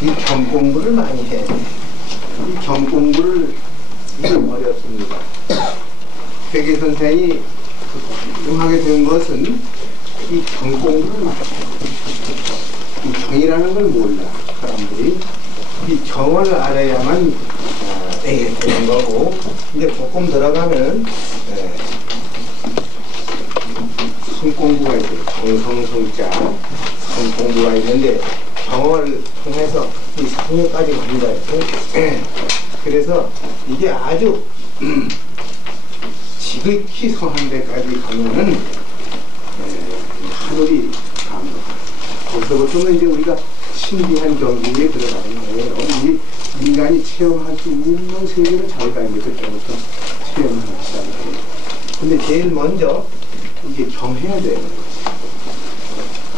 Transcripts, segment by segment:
이 경 공부를 많이 해야 돼. 이 경 공부를 좀 어렵습니다. 회계 선생이 하게 된 것은 이 경 공부를 많이 해야 돼. 이 경이라는 걸 몰라 사람들이. 이 경을 알아야만 되게 되는 거고, 이제 조금 들어가면 성 공부가 있어요. 정성성자 성 공부가 있는데 경을 통해서 이 상류까지 갑니다. 그래서 이게 아주 지극히 성한 데까지 가면은 하늘이 감독. 거기서부터는 이제 우리가 신비한 경지에 들어가는 거예요. 이 인간이 체험할 수 없는 세계를 자기가 이제 그때부터 체험하기 시작해요. 근데 제일 먼저 이게 경해야 돼요.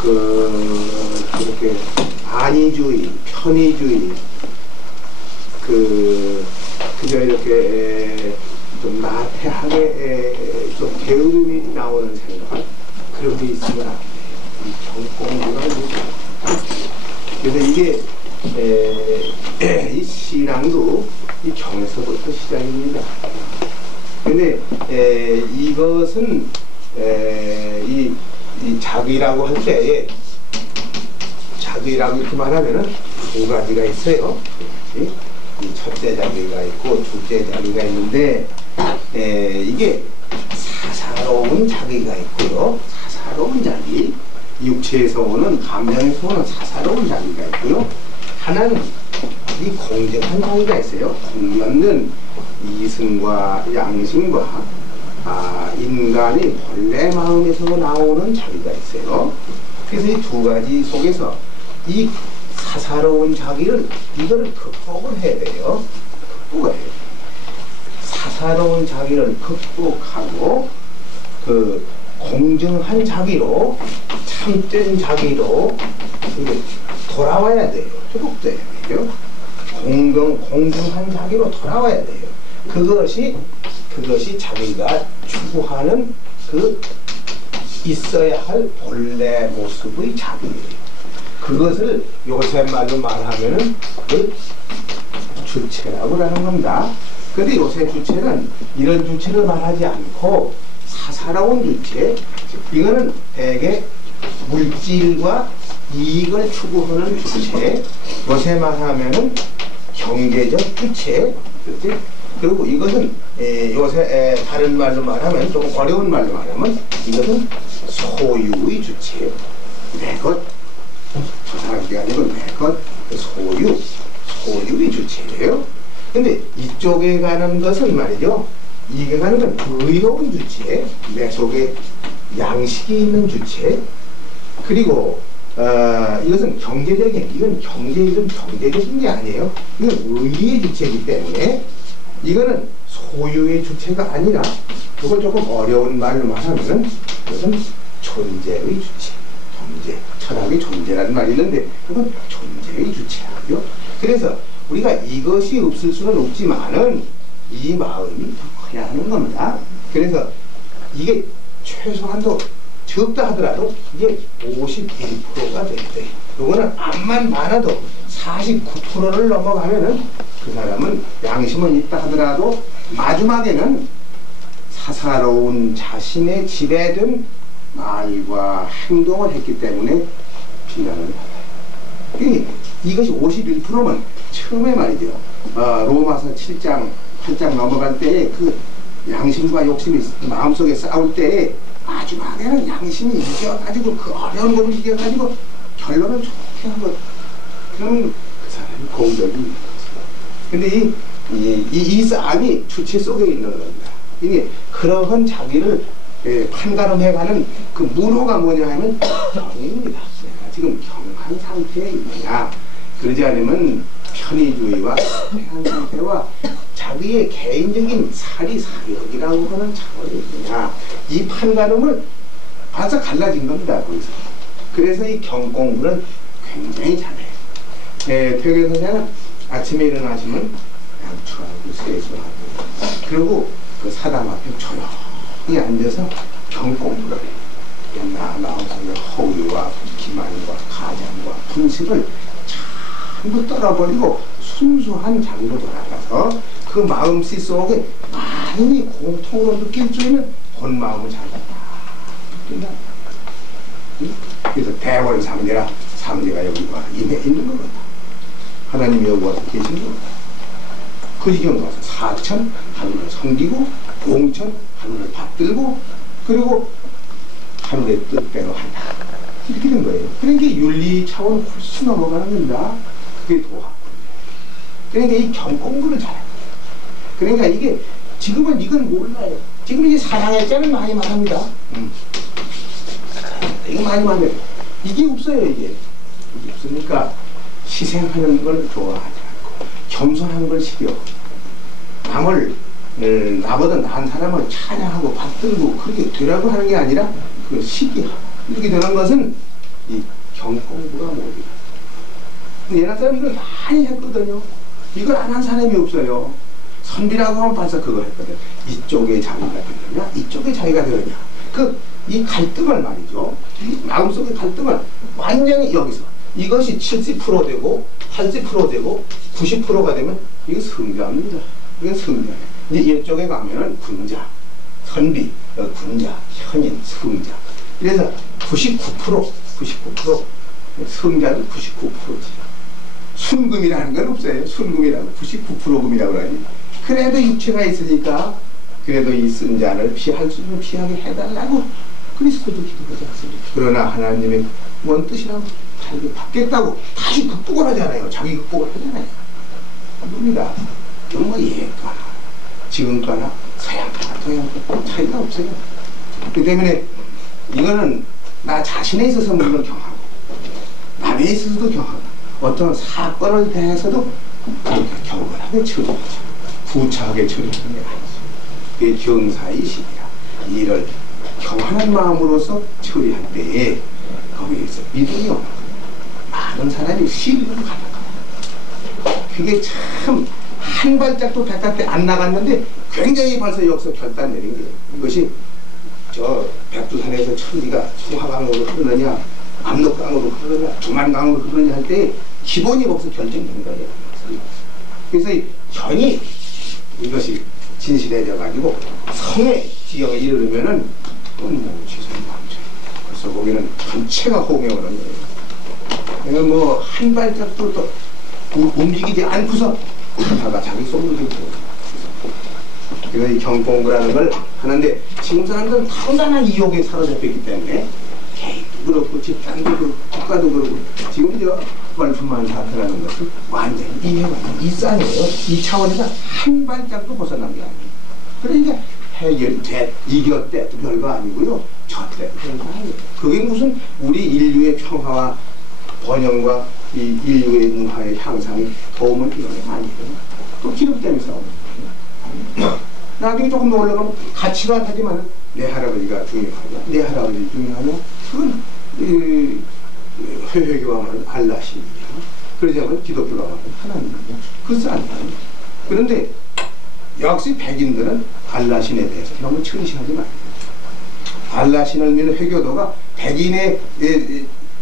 그렇게 안위주의, 편의주의, 그저 이렇게 좀 나태하게 좀 게으름이 나오는 생각, 그런 게 있으면 안 돼요. 이 경공부가 그래서 이게 이 신앙도 이 경에서부터 시작입니다. 근데 이것은 이 자기라고 할 때에 자기라고 이렇게 말하면은 두 가지가 있어요. 이 첫째 자기가 있고 둘째 자기가 있는데 이게 사사로운 자기가 있고요. 사사로운 자기, 육체에서 오는 감정에서 오는 사사로운 자기가 있고요. 하나는 이 공정한 자기가 있어요. 공연은 이승과 양심과 인간의 본래 마음에서 나오는 자기가 있어요. 그래서 이 두 가지 속에서 이 사사로운 자기를 이거를 극복을 해야 돼요. 극복을 해요. 사사로운 자기를 극복하고 그 공정한 자기로, 참된 자기로 돌아와야 돼요. 회복돼야 돼요. 공정한 자기로 돌아와야 돼요. 그것이 자기가 추구하는 그 있어야 할 본래 모습의 자기예요. 그것을 요새 말로 말하면은 그 주체라고 하는 겁니다. 근데 요새 주체는 이런 주체를 말하지 않고 사사로운 주체, 이거는 대개 물질과 이익을 추구하는 주체, 요새 말하면은 경제적 주체, 그렇지? 그리고 이것은 요새 다른 말로 말하면, 좀 어려운 말로 말하면 이것은 소유의 주체, 내 것, 저 사람이 아니고 내 것, 소유의 주체예요. 근데 이쪽에 가는 것은 말이죠, 이게 가는 건 의로운 주체, 내 속에 양식이 있는 주체, 그리고 이것은 이건 경제적인 게 아니에요. 이건 의의 주체이기 때문에 이거는 소유의 주체가 아니라, 이걸 조금 어려운 말로 말하면은 이것은 존재의 주체, 철학의 존재라는 말이 있는데 이건 존재의 주체라고요. 그래서 우리가 이것이 없을 수는 없지만은 이 마음이 더 커야 하는 겁니다. 그래서 이게 최소한도 적다 하더라도 이게 51%가 돼야 돼요. 이거는 암만 많아도 49%를 넘어가면은 그 사람은 양심은 있다 하더라도 마지막에는 사사로운 자신의 지배된 말과 행동을 했기 때문에 비난을 받아요. 이것이 51%면 처음에 말이죠. 로마서 7장, 8장 넘어갈 때에 그 양심과 욕심이 마음속에 싸울 때에 마지막에는 양심이 이겨가지고 그 어려운 것을 이겨가지고 결론을 좋게 한 것. 그러면 그 사람이 공덕이 있는 거죠. 근데 이 싸움이 주체 속에 있는 겁니다. 이게 그러한 자기를 판가름해가는 그 문호가 뭐냐 하면 경입니다. 내가 지금 경한 상태에 있느냐, 그러지 않으면 편의주의와 태한 상태와 자기의 개인적인 사리사욕이라고 하는 차원에 있느냐, 이 판가름을 바싹 갈라진 겁니다. 거기서. 그래서 이 경공부는 굉장히 잘해요. 퇴계 선생은 아침에 일어나시면 양추하고 세수하고, 그리고 그 사당 앞에 조용히 앉아서 경공부를 해요. 나와서 허위와 기만과 가장과 분식을 전부 떨어버리고 순수한 장로 돌아가서 그 마음씨 속에 많이 공통으로 느낄 수 있는 본 마음을 잡았다. 그래서 대원 상대라, 상대가 여기 와 임해 있는 거다. 하나님이 여기 와서 계신 거다. 그 지경 와서 사천 하늘을 섬기고, 공천 하늘을 받들고, 그리고 하늘의 뜻대로 한다. 이렇게 된 거예요. 그러니까 윤리 차원 훨씬 넘어가는 겁니다. 그게 도학. 그러니까 이 경공부를 잘해요. 그러니까 이게 지금은 이건 몰라요. 지금 이제 사랑했자는 많이 말합니다. 이거 많이 말해요. 이게 없어요, 이게. 이게 없으니까 희생하는 걸 좋아하지 않고 겸손한 걸 싫어. 남을 나보다 나은 사람을 찬양하고 받들고 그렇게 되라고 하는 게 아니라 그 시기하고 이렇게 되는 것은 이 경공부가 뭐지? 옛날 사람 이걸 많이 했거든요. 이걸 안 한 사람이 없어요. 선비라고 하면 벌써 그거 했거든. 이쪽에 자기가 되느냐, 이쪽에 자기가 되느냐. 이 갈등을 말이죠. 이 마음속의 갈등을 완전히 여기서 이것이 70% 되고 80% 되고 90%가 되면 이거 성자입니다. 이건 성자. 이제 이쪽에 가면은 군자, 선비, 군자, 현인, 성자. 그래서 99% 성자는 99%지. 순금이라는 건 없어요. 순금이라고 99%금이라고 그러니. 그래도 육체가 있으니까 그래도 이 쓴 자를 피할 수 있는 피하게 해달라고 그리스도도 기도하지 않습니까? 그러나 하나님의 원 뜻이라고 자기 받겠다고 다시 극복을 하잖아요. 자기 극복을 하잖아요. 뭡니다. 그건 뭐 예가 지금가나 서양가나 동양가 차이가 없어요. 그 때문에 이거는 나 자신에 있어서 물론 경하고 남에 있어서도 경하고 어떤 사건을 대해서도 그렇게 경건하게 처리하죠. 부차하게 처리하는 게 아니죠. 그게 경사의 식이라. 이를 경건한 마음으로서 처리할 때에 거기에서 믿음이 오는 거예요. 많은 사람이 시비를 가는 거예요. 그게 참 한 발짝도 바깥에 안 나갔는데 굉장히 벌써 여기서 결단 내린 거예요. 이것이 저 백두산에서 천리가 송화강으로 흐르느냐 압록강으로 흐르느냐 두만강으로 흐르느냐 할 때 기본이 거기서 결정된 거예요. 그래서 이 현이 이것이 진실해져 가지고 성의 지경에 이르르면은 그건 뭐 지성이 망쳐요. 그래서 거기는 전체가 호명을 하는 거예요. 내가 뭐 한 발짝도 또 움직이지 않고서 다가 자기 속으로 들고. 그래서 이 경공부라는 걸 하는데 지금 사람들은 상당한 이욕에 사로잡혔기 때문에 개인도 그렇고 집단도 그렇고 국가도 그렇고 지금 저 월품만 사태라는 것은 완전히 이해가 이 쌍이에요. 이 차원에서 한 발짝도 벗어난 게 아니에요. 그러니까 해결이 돼 이겼대 또 별거 아니고요. 졌대 별거 아니에요. 그게 무슨 우리 인류의 평화와 번영과 이 인류의 문화의 향상에 도움을 이루는 게 아니에요. 또 기름 때문에 싸우는 거예요. 나중에 조금 더 올라가면 가치가 하지만 내 할아버지가 중요하냐 내 할아버지 중요하냐 그건 회회교가 말하는 알라신이냐 그러지 않으면 기독교가 말하는 하나님이냐 그것은 아니에요. 그런데 역시 백인들은 알라신에 대해서 너무 천시하지 말아요. 알라신을 믿는 회교도가 백인의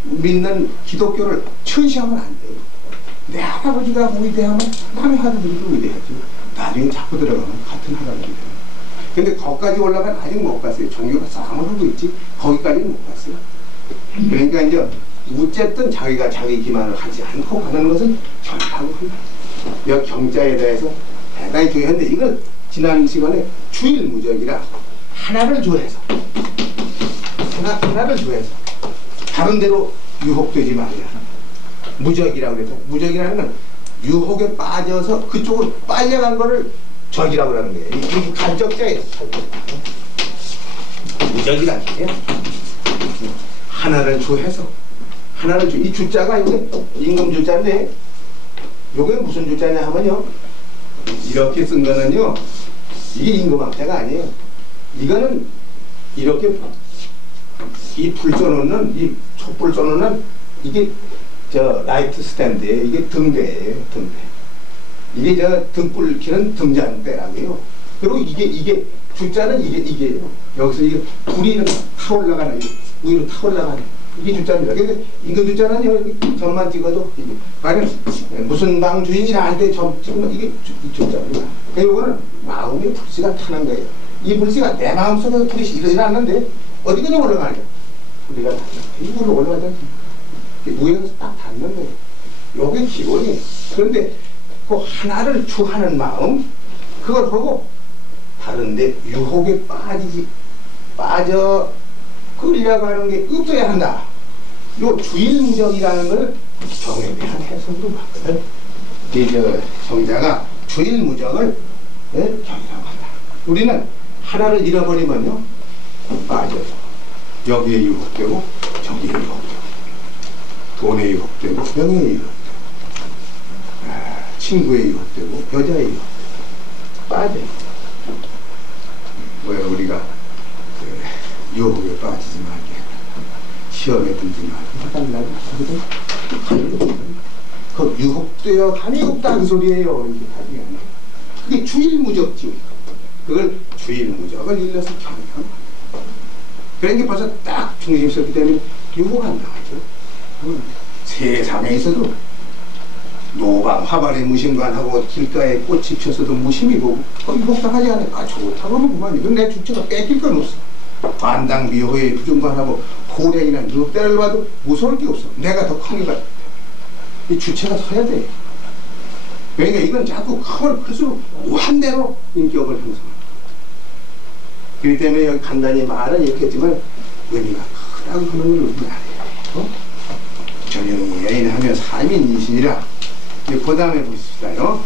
믿는 기독교를 천시하면 안 돼요. 내 할아버지가 위대하면 남의 할아버지도 위대하죠. 나중에 자꾸 들어가면 같은 할아버지 돼요. 근데 거기까지 올라간 아직 못 갔어요. 종교가 싸움을 하고 있지 거기까지는 못 갔어요. 그러니까 이제 어쨌든 자기가 자기 기만을 하지 않고 가는 것은 견하고 한다. 여 경자에 대해서 대단히 중요한데 이걸 지난 시간에 주일무적이라 하나를 조해서 하나를 조해서 다른 데로 유혹되지 말아야 무적이라고 그래서 무적이라는 건 유혹에 빠져서 그쪽으로 빨려간 거를 적이라고 하는 거예요. 이게 간적자예요. 무적이라는 게 하나를 조해서 하나를 이 주자가 이게 임금 주자인데 요게 무슨 주자냐 하면요 이렇게 쓴 거는요 이게 임금학자가 아니에요. 이거는 이렇게 이 불 쏘놓는 이 촛불 쏘놓는 이게 저 라이트 스탠드에 이게 등대예요. 등대. 이게 저 등불 켜는 등잔대라고요. 그리고 이게 주자는 이게요. 여기서 이게 불이 타올라가는 위로 타올라가는 이게 주자입니다. 근데 임금 주자는 여기 점만 찍어도 이게 말은 무슨 방 주인이라 할 때 점 찍으면 이게 이 주자입니다. 그러니까 이거는 마음의 불씨가 타는 거예요. 이 불씨가 내 마음속에서 불이 일어났는데 어디까지 올라가냐? 우리가 이걸로 올라가자. 무에서 딱 닿는 거예요. 요게 기본이에요. 그런데 그 하나를 추하는 마음 그걸 보고 다른데 유혹에 빠져 끌려가는 게 없어야 한다. 요 주일무적이라는 걸 경에 대한 해석으로 봤거든. 이 성자가 주일무적을 경이라고 한다. 우리는 하나를 잃어버리면요 빠져요. 여기에 유혹되고 저기에 유혹되고 돈에 유혹되고 명예에 유혹되고 친구에 유혹되고 여자에 유혹되고 빠져요. 왜 우리가 유혹에 빠지지 말게 시험에 들지 말고 해달라고 하거든. 그 유혹되어 감이 없다 그 소리예요. 이게 답이 아니에요. 그게 주일무적지. 그걸 주일무적을 일러서 경향. 그러니까 벌써 딱 중심이 있었기 때문에 유혹 안 나가죠. 세상에 있어도 노방 화발에 무심관하고 길가에 꽃이 피었어도 무심히 보고 유혹당하지 않아요. 아 좋다고 하면 그만. 이건 내 주체가 뺏길 건 없어. 반당미호에 부중관하고 호랭이나 늑대를 봐도 무서울 게 없어. 내가 더 크니까 이 주체가 서야 돼. 그러니까 이건 자꾸 크면 클수록 무한대로 인격을 형성합니다. 그렇기 때문에 여기 간단히 말은 이렇게 했지만 의미가 크다고 하는 걸 우리는 알아요. 전형이 여인하면 삼인이신이라. 그 다음에 보십시다요.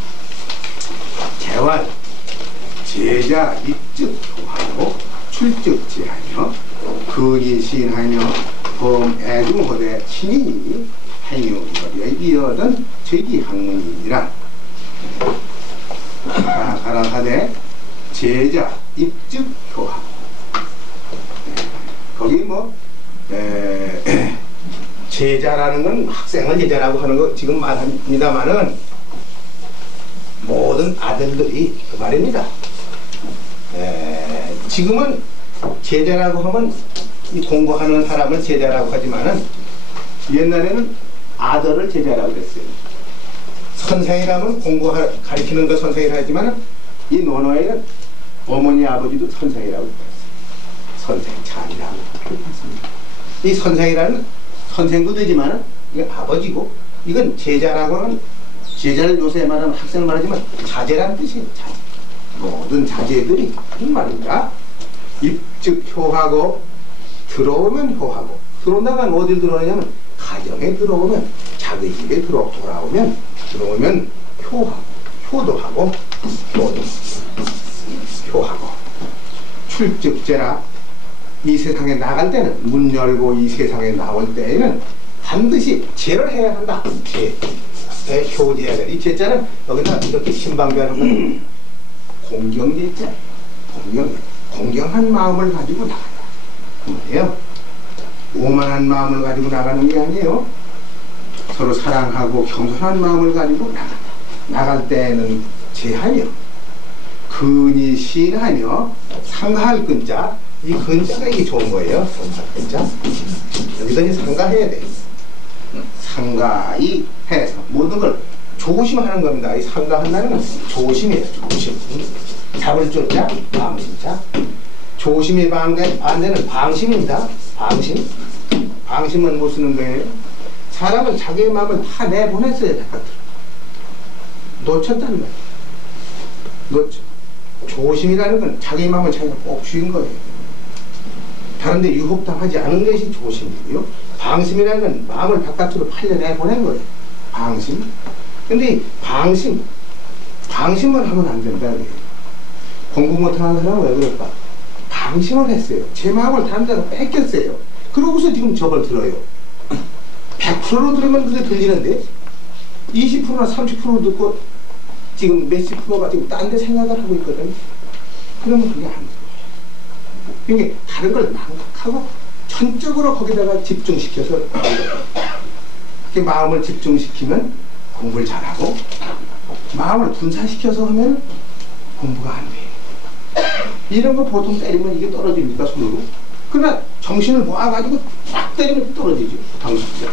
재활, 제자, 입즉, 교하고 출즉 지하며 근이 시인하며 범 애중호대 신인이 행유거리에 이어던 제기학문이니라. 가라사대 제자, 입즉, 교하고 거기 뭐 제자라는 건 학생을 제자라고 하는 거 지금 말합니다만은 모든 아들들이 그 말입니다. 지금은 제자라고 하면 이 공부하는 사람을 제자라고 하지만은 옛날에는 아들을 제자라고 그랬어요. 선생이라면 가르치는 거 선생이라 하지만은 이 논어에는 어머니 아버지도 선생이라고 그랬어요. 선생 찬이라고 표현했습니다. 이 선생이라는 선생도 되지만은 이건 아버지고 이건 제자라고 하는 제자를 요새 말하면 학생을 말하지만 자제라는 뜻이에요. 자제. 모든 자제들이 무슨 말입니다. 입즉 효하고 들어오면 효하고 들어온다면 어딜 들어오냐면 가정에 들어오면 자기 집에 돌아오면 들어오면 효하고 효도하고 효하고 출즉제라. 이 세상에 나갈 때는 문 열고 이 세상에 나올 때에는 반드시 제를 해야 한다. 제. 효제해야 돼. 이 제자는 여기다 이렇게 신방변하면 공경제자. 공경한 마음을 가지고 나가라. 그 말이에요. 오만한 마음을 가지고 나가는 게 아니에요. 서로 사랑하고 겸손한 마음을 가지고 나간다. 나갈 때는 제하며 근이 시하며 상가할 근자. 이 근자가 이게 좋은 거예요. 상가할 근자. 여기서 이제 상가해야 돼. 상가이 해서 모든 걸 조심하는 겁니다. 이 상가한다는 건 조심이에요. 조심. 잡을 조자, 방심자. 조심의 반대는 방심입니다. 방심. 방심은 못 쓰는 거예요. 사람은 자기의 마음을 다 내보냈어요. 바깥으로. 놓쳤다는 거예요. 놓쳐. 조심이라는 건 자기의 마음을 자기가 꼭 쥐은 거예요. 다른데 유혹당하지 않은 것이 조심이고요. 방심이라는 건 마음을 바깥으로 팔려내보낸 거예요. 방심. 근데 방심을 하면 안 된다. 공부 못하는 사람은 왜 그럴까? 방심을 했어요. 제 마음을 다른 데로 뺏겼어요. 그러고서 지금 저걸 들어요. 100%로 들으면 그게 들리는데 20%나 30% 듣고 지금 몇십 프로가 지금 딴 데 생각을 하고 있거든요. 그러면 그게 안 돼요. 그러니까 다른 걸 망각하고 전적으로 거기다가 집중시켜서 마음을 집중시키면 공부를 잘하고 마음을 분산시켜서 하면 공부가 안 돼요. 이런 거 보통 때리면 이게 떨어집니까? 손으로? 그러나 정신을 모아가지고 딱 때리면 떨어지죠. 당수자.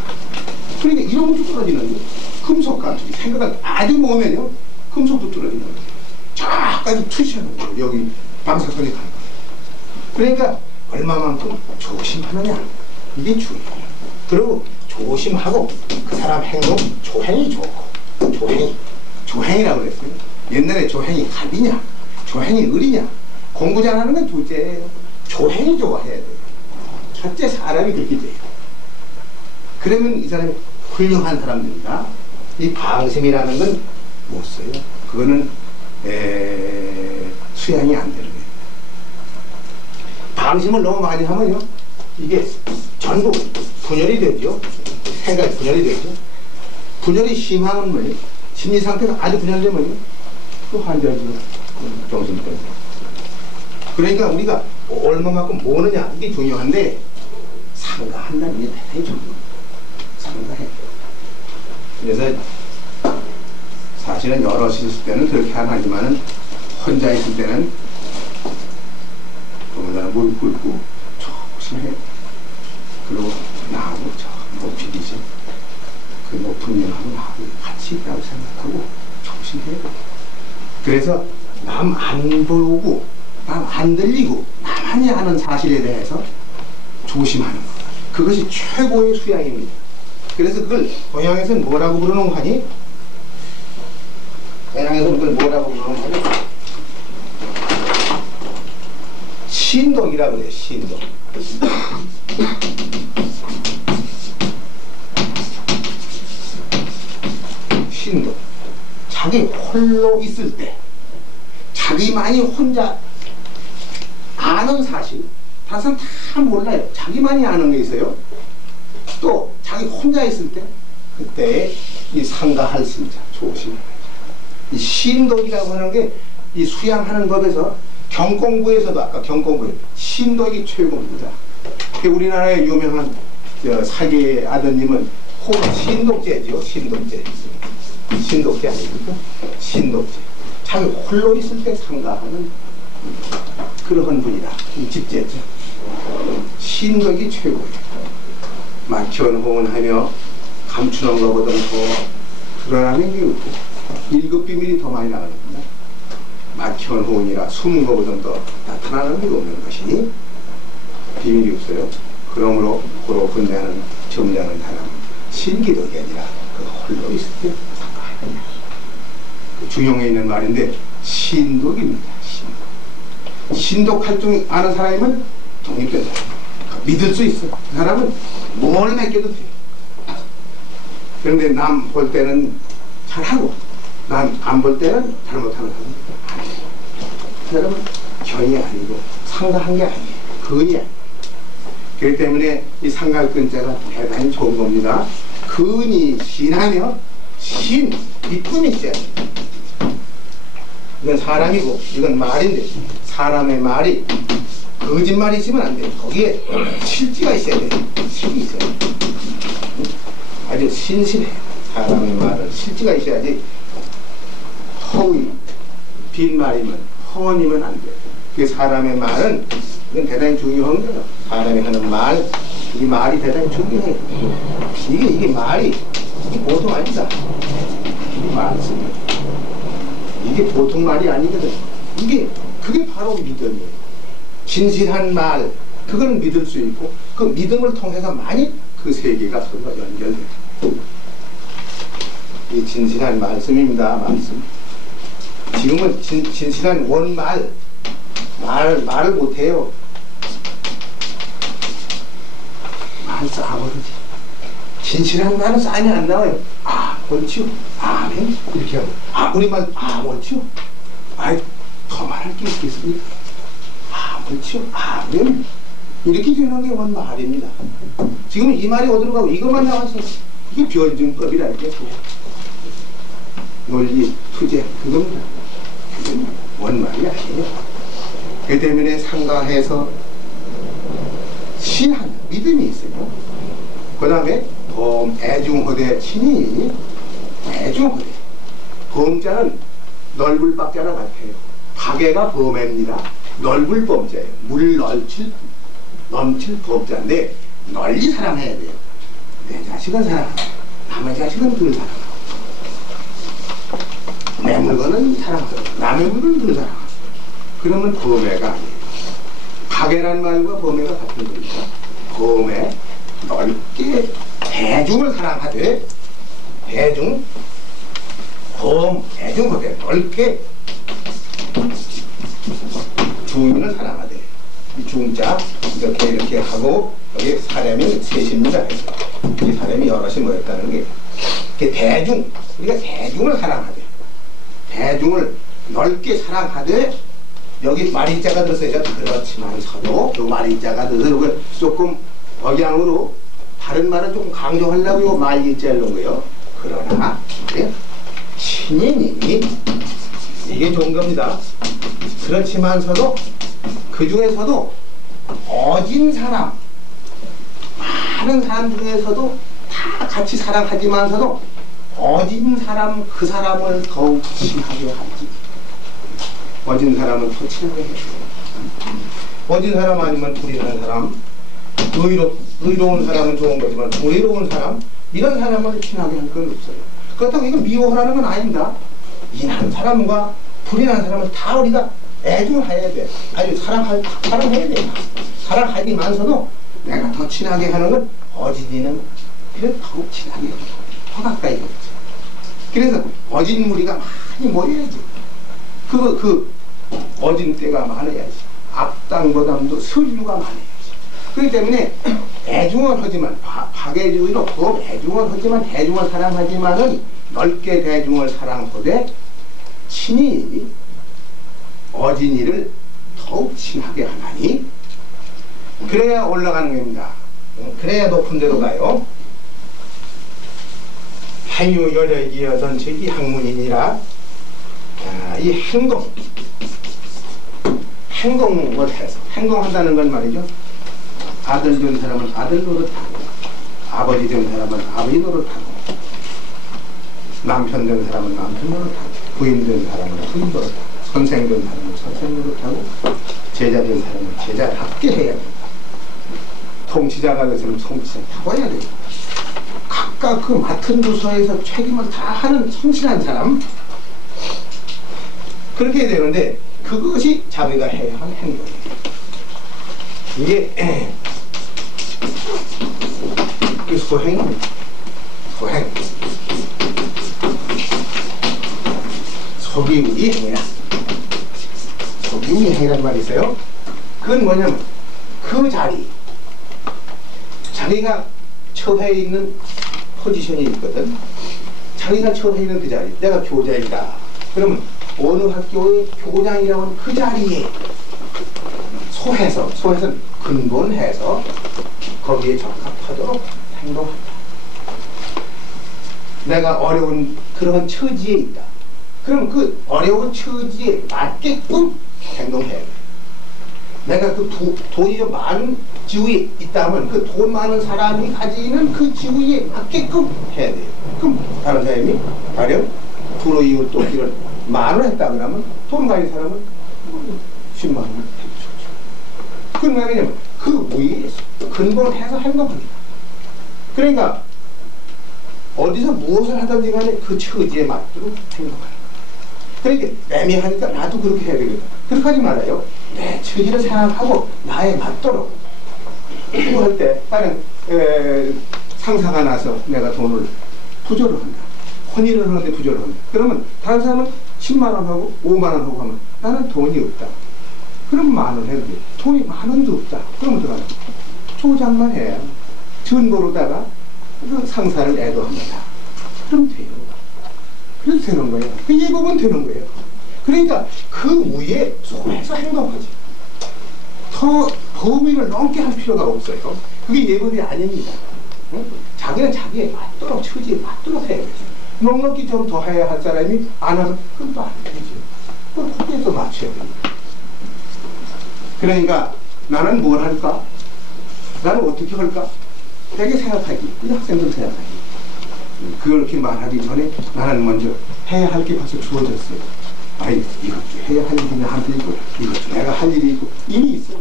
그러니까 이런 것도 떨어지는데 금속 같은 생각을 아주 모으면요 금속도 떨어지는 거예요. 저까지 투시하는 거예요. 여기 방사선이 가는 거예요. 그러니까 얼마만큼 조심하느냐 이게 중요해요. 그리고 조심하고 그 사람 행동 조행이 좋고 조행이라고 그랬어요. 옛날에 조행이 갑이냐 조행이 을이냐 공부 잘하는 건 둘째예요. 조행이 좋아해야 돼요. 첫째 사람이 그렇게 돼요. 그러면 이 사람이 훌륭한 사람들이다. 이 방심이라는 건 못 써요. 그거는 수양이 안 되는 거예요. 방심을 너무 많이 하면요 이게 전부 분열이 되죠. 생각이 분열이 되죠. 분열이 심하면 뭐예요? 심리 상태가 아주 분열되면요 또 환자지고 정신병. 그러니까 우리가 얼마만큼 모으느냐 이게 중요한데 상가한다는 게 대단히 중요해요. 상가해. 그래서 사실은 여럿이 있을 때는 그렇게 안 하지만은 혼자 있을 때는 더군다나 무릎 꿇고 조심해요. 그리고 나하고 저 높이기지 그 높은 일하고 나하고 같이 있다고 생각하고 조심해요. 그래서 남 안 보고 남 안 들리고 나만이 아는 사실에 대해서 조심하는 것. 그것이 최고의 수양입니다. 그래서 그걸 동양에서는 뭐라고 부르는 거 하니? 동양에서는 그걸 뭐라고 부르는 거 하니? 신독이라고 그래요. 신독. 신독. 자기 홀로 있을 때 자기만이 혼자 아는 사실 다른 사람 다 몰라요. 자기만이 아는 게 있어요. 또 자기 혼자 있을 때 그때 이 상가할 승자 조심해야죠. 이 신독이라고 하는 게 이 수양하는 법에서 경공부에서도 아까 경공부에 신독이 최고입니다. 우리나라의 유명한 사기 아드님은 신독제죠. 신독제. 신독제 아닙니까? 신독제. 자기 홀로 있을 때 상가하는 그러한 분이다. 이 집제죠. 신독이 최고예요. 막현홍을 하며 감추는 것보다 더 드러나는 게 없고 1급 비밀이 더 많이 나갑니다. 막현홍이라 숨은 것보다 더 나타나는 게 없는 것이니 비밀이 없어요. 그러므로 고로 분대하는 점잖은 사람은 신기독이 아니라 그 홀로 있을 때 상가하느냐. 그 중용에 있는 말인데 신독입니다. 신독. 신독할 줄 아는 사람이면 독립된 사람. 믿을 수 있어. 그 사람은 뭘 맡겨도 돼. 그런데 남 볼 때는 잘하고 남 안 볼 때는 잘못하는 사람. 그 사람은 견이 아니고 상가한 게 아니에요. 근이 아니에요. 그렇기 때문에 이 상가할 근자가 대단히 좋은 겁니다. 근이 신하며 신, 믿음이 있어야 돼요. 이건 사람이고 이건 말인데 사람의 말이 거짓말이 있으면 안 돼요. 거기에 실지가 있어야 돼요. 실이 있어야 돼요. 아주 신실해요. 사람의 말은 실지가 있어야지 허위, 빈말이면 허언이면 안 돼요. 그 사람의 말은 이건 대단히 중요한 거예요. 사람이 하는 말, 이 말이 대단히 중요해요. 이게 말이 이게 보통 아니다. 이 말씀 이게 보통 말이 아니거든. 그게 바로 믿음이에요. 진실한 말, 그걸 믿을 수 있고 그 믿음을 통해서 많이 그 세계가 서로 연결돼요. 이 진실한 말씀입니다. 말씀. 지금은 진실한 원말 말을 못해요. 말 쌓아버리지. 진실한 말은 쌓이 안 나와요. 아, 옳지요. 아멘. 이렇게 하고. 아, 우리말, 아, 옳지요. 아이, 더 말할 게 있겠습니까? 아, 옳지요. 아멘. 이렇게 되는 게 원말입니다. 지금 이 말이 어디로 가고 이것만 나와서 이게 변증법이라니까. 논리, 투쟁, 그겁니다. 그건 원말이 아니에요. 그 때문에 상가해서 신한 믿음이 있어요. 그 다음에 애중허대 신이 애중허대. 범자는 넓을 박자랑 같아요. 박애가 범입니다. 넓을 범자예요. 물 넓칠 넘칠 법자인데 널리 사랑해야 돼요. 내 자식은 사랑하고 남의 자식은 덜 사랑하고 내 물건은 사랑하고 남의 물건은 덜 사랑하고 그러면 범해가 아니에요. 파괴란 말과 범해가 같은 겁니다. 범해 넓게 대중을 사랑하되 대중 대중하되 넓게 주인을 사랑하되 이 중자 이렇게 하고 여기 사람이 셋입니다. 이 사람이 여럿이 모였다는 게 대중 우리가 대중을 사랑하되 대중을 넓게 사랑하되 여기 말이자가 들었어요. 그렇지만서도 요 말이자가 들어서 이걸 조금 억양으로 다른 말은 조금 강조하려고 요 말이자를 놓은 거예요. 그러나 신인이 이게 좋은 겁니다. 그렇지만서도 그 중에서도 어진 사람 많은 사람 중에서도 다 같이 사랑하지만서도 어진 사람 그 사람을 더욱 친하게 하지. 어진 사람은 더 친하게 해요. 어진 사람 아니면 불의한 사람, 의로운 사람은 좋은 거지만 불의로운 사람, 이런 사람을 친하게 할 건 없어요. 그렇다고 이거 미워하라는 건 아닙니다. 인한 사람과 불의한 사람은 다 우리가 애중해야 돼. 아주 사랑해야 돼. 사랑하지만서도 내가 더 친하게 하는 건 어진이는 더욱 친하게 해요. 더 가까이 하죠. 그래서 어진 무리가 많이 모여야지. 그 어진 때가 많아야지. 악당보다도 서류가 많아야지. 그렇기 때문에 애중은 하지만 박애주의로 그 애중은 하지만 대중을 사랑하지만은 넓게 대중을 사랑하되 친히 어진이를 더욱 친하게 하나니 그래야 올라가는 겁니다. 그래야 높은 데로 가요. 행유 여력이여던 즉이 학문이니라. 이 행동을 해서 행동한다는 건 말이죠. 아들 된 사람은 아들 노릇하고 아버지 된 사람은 아버지 노릇하고 남편 된 사람은 남편 노릇하고 부인 된 사람은 부인 노릇하고 선생 된 사람은 선생 노릇하고 제자 된 사람은 제자답게 해야 된다. 통치자가 됐으면 통치자라고 해야 돼요. 각각 그 맡은 부서에서 책임을 다 하는 성실한 사람 그렇게 해야 되는데 그것이 자기가 해야 할 행동이에요. 이게 소행입니다. 소행. 소비우리 행위라. 소비우리 행위라는 말이 있어요. 그건 뭐냐면 그 자리 자기가 처해 있는 포지션이 있거든. 자기가 처해 있는 그 자리 내가 교장이다. 그러면 어느 학교의 교장이라고 하는 그 자리에 소해서 근본해서 거기에 적합하도록 행동한다. 내가 어려운 그런 처지에 있다. 그럼 그 어려운 처지에 맞게끔 행동해야 돼. 내가 그 돈이 좀 많은 지위에 있다면 그 돈 많은 사람이 가지는 그 지위에 맞게끔 해야 돼요. 그럼 다른 사람이 가령 불의의 도끼를 10,000원 했다 그러면 돈 가진 사람은 10만 원을 해주죠. 그건 뭐냐면 그 위에 근본해서 행동합니다. 그러니까 어디서 무엇을 하든지 간에 그 처지에 맞도록 행동하는 거예요. 그러니까 애매하니까 나도 그렇게 해야 되겠다. 그렇게 하지 말아요. 내 처지를 생각하고 나에 맞도록 그거 할 때 다른 상사가 나서 내가 돈을 부조를 한다. 혼인을 하는데 부조를 한다. 그러면 다른 사람은 10만 원 하고 5만 원 하고 하면 나는 돈이 없다. 그럼 10,000원 해도 돼. 돈이 10,000원도 없다. 그러면 어떡하나? 조장만 해. 전보로다가 그 상사를 애도합니다. 그럼 돼요. 그래도 되는 거예요. 그 예법은 되는 거예요. 그러니까 그 위에 속에서 행동하지. 더 범위를 넘게 할 필요가 없어요. 그게 예법이 아닙니다. 응? 자기는 자기에 맞도록 처지에 맞도록 해야 되죠. 넉넉히 좀 더 해야 할 사람이 안 하면 그건 또 안 되죠. 그걸 거기에서 맞춰야 됩니다. 그러니까 나는 뭘 할까? 나는 어떻게 할까? 되게 생각하기. 이 학생들 생각하기. 그렇게 말하기 전에 나는 먼저 해야 할 게 벌써 주어졌어요. 아이, 이것도 해야 할 일이 나한테 있고, 이것도 내가 할 일이 있고, 이미 있어요.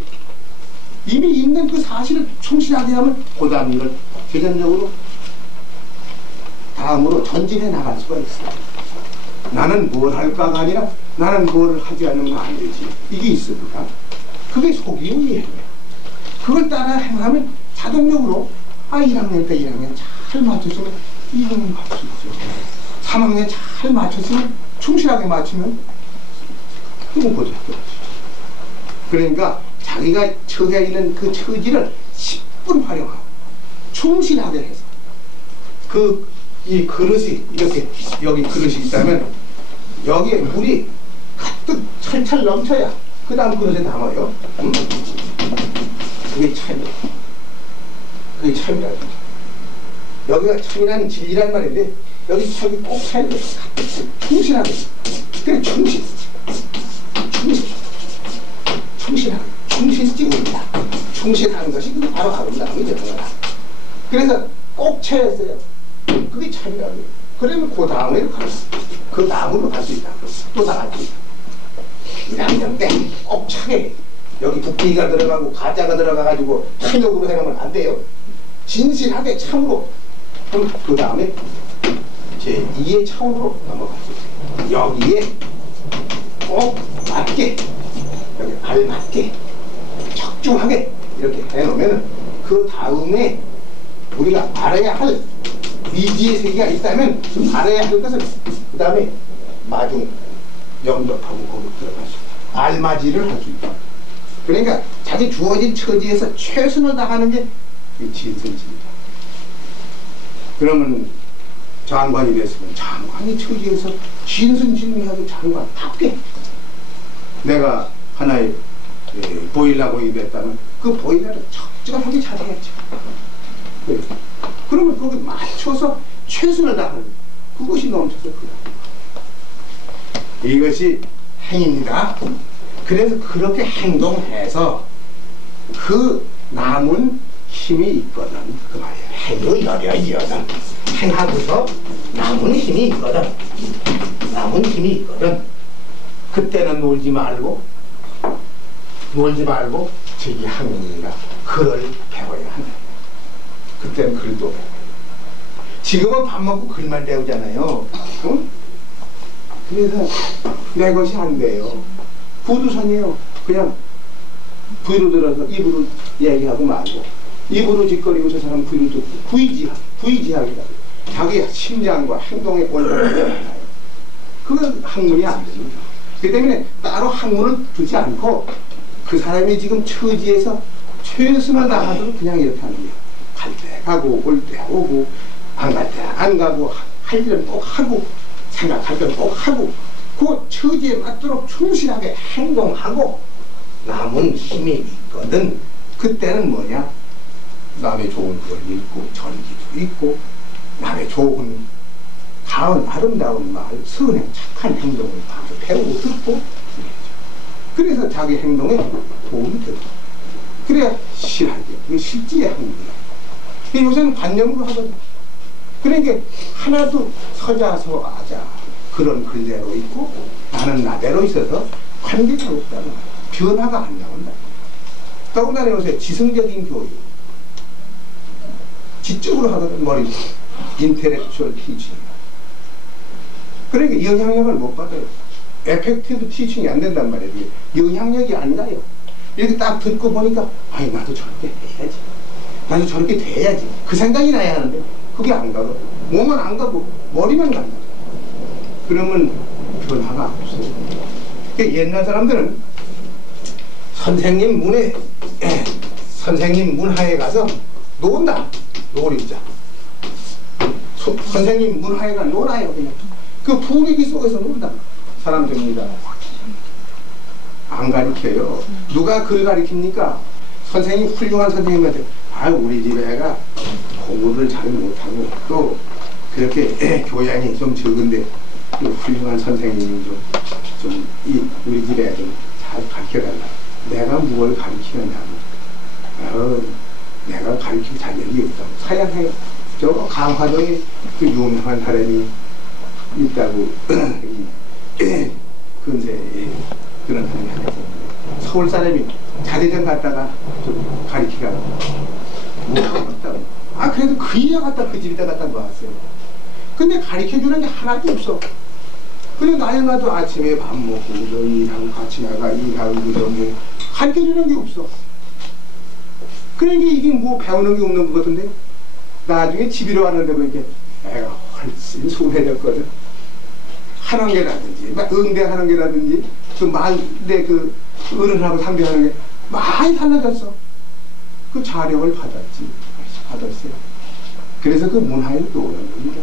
이미 있는 그 사실을 충실하게 하면 그 다음 일을 개전적으로 다음으로 전진해 나갈 수가 있어요. 나는 뭘 할까가 아니라 나는 뭘 하지 않으면 안 되지. 이게 있습니다. 그게 소기용이에요. 그걸 따라 행하면 자동적으로 1학년 때 1학년 잘 맞춰주면 2학년 갈 수 있죠. 3학년 잘 맞췄으면 충실하게 맞추면 그건 고등학교 갈 수 있죠. 그러니까 자기가 처해 있는 그 처지를 10분 활용하고 충실하게 해서 이 그릇이 이렇게 여기 그릇이 있다면 여기에 물이 가득 철철 넘쳐야 그 다음 그릇에 담아요. 그게 참이에요. 그게 참이라는 거죠. 여기가 참이라는 진리란 말인데 여기 저기 꼭 차야 돼요. 충실하게. 그래 충실하게. 충실지입니다. 충실하는 것이 바로 아름다움이죠. 그래서 꼭 채였어요. 그게 참이라고 해요. 그러면 그 다음에 그 다음으로 갈 수 있다. 또 나갈 수 있다. 1학년 때 꼭 차게 여기 붓기가 들어가고 가짜가 들어가가지고 탄력으로 해놓으면 안 돼요. 진실하게 참으로. 그럼 그 다음에 제 2의 차원으로 넘어갈 수 있어요. 여기에 꼭 맞게 여기 알맞게 적중하게 이렇게 해놓으면 그 다음에 우리가 알아야 할 미지의 세계가 있다면 알아야 할 것은 그 다음에 마중 영접하고 거기 들어갈 수 있다. 알맞이를 할 수 있다. 그러니까 자기 주어진 처지에서 최선을 다하는 게 진선지입니다. 그러면 장관이 됐으면 장관의 처지에서 진선진미하게 장관답게 내가 하나의 보일러공이 됐다면 그 보일러를 적절하게 잘해야죠. 그러면 거기 맞춰서 최선을 다하는 그것이 넘쳐서 이것이 행입니다. 그래서 그렇게 행동해서 그 남은 힘이 있거든. 그 말이에요. 행도 여려이거든. 행하고서 남은 힘이 있거든. 남은 힘이 있거든. 그때는 놀지 말고 저기 학문이가 글을 배워야 한다. 그때는 글도 배워요. 지금은 밥 먹고 글만 배우잖아요. 응? 그래서 내 것이 안 돼요. 구두선이에요. 그냥 귀로 들어서 입으로 얘기하고 말고 입으로 짓거리고 저 사람 귀로 듣고 구의지학이다. 자기 심장과 행동에 올바르게 하나요. 그건 학문이 안 됩니다. 그 때문에 따로 학문을 두지 않고 그 사람이 지금 처지에서 최선을 다하도록 그냥 이렇게 하는 거예요. 갈 때 가고 올 때 오고 안 갈 때 안 가고 할 일은 꼭 하고 생각할 건 꼭 하고 그 처지에 맞도록 충실하게 행동하고 남은 힘이 있거든. 그때는 뭐냐? 남의 좋은 걸 읽고 전기도 있고 남의 좋은 아름다운 말, 선행, 착한 행동을 봐서 배우고 듣고 그래서 자기 행동에 도움이 되고 그래야 실하게 그게 실지의 행동이야. 요새는 관념으로 하거든. 그러니까 하나도 서자서 아자 그런 글대로 있고 나는 나대로 있어서 관계가 없다는 거야. 변화가 안 나온다. 더군다나 요새 지성적인 교육 지적으로 하거든. 머리 인텔렉추얼 티칭. 그러니까 영향력을 못 받아요. 에펙티브 티칭이 안 된단 말이에요. 영향력이 안 가요. 이렇게 딱 듣고 보니까 아니 나도 저렇게 해야지. 나도 저렇게 돼야지. 그 생각이 나야 하는데 그게 안 가고 몸은 안 가고 머리만 간다. 그러면 변화가 없어요. 그러니까 옛날 사람들은 선생님 문화에 가서 논다. 놀이자. 선생님 문화에 가 놀아요. 그냥. 그 분위기 속에서 논다. 사람들입니다. 안 가르쳐요. 누가 글 가르칩니까? 선생님 훌륭한 선생님한테 우리 집 애가 공부를 잘 못하고 또 그렇게 교양이 좀 적은데 훌륭한 선생님이 좀 우리 집 애 좀 잘 가르쳐달라. 내가 뭘 가르치느냐고. 내가 가르칠 자격이 없다고. 사양해요. 저 강화도에 그 유명한 사람이 있다고 근세에 그런 사람이 하나 있었는데 서울 사람이 자대전 갔다가 좀 가리키다가 뭐 갔다가 그래도 그 이야 갔다 그 집에다 갖다 놓았어요. 근데 가리켜주는 게 하나도 없어. 그래 날마다 아침에 밥 먹고 저 일하고 같이 나가 일하고 뭐 가르쳐주는 게 없어. 그러니까 이게 뭐 배우는 게 없는 것 같은데 나중에 집으로 왔는데 보니까 애가 훨씬 소해졌거든. 하는 게라든지 응대하는 게라든지 그 말대 그 어른하고 상대하는 게 많이 달라졌어. 그 자력을 받았어요. 그래서 그 문화에 떠오르는 겁니다.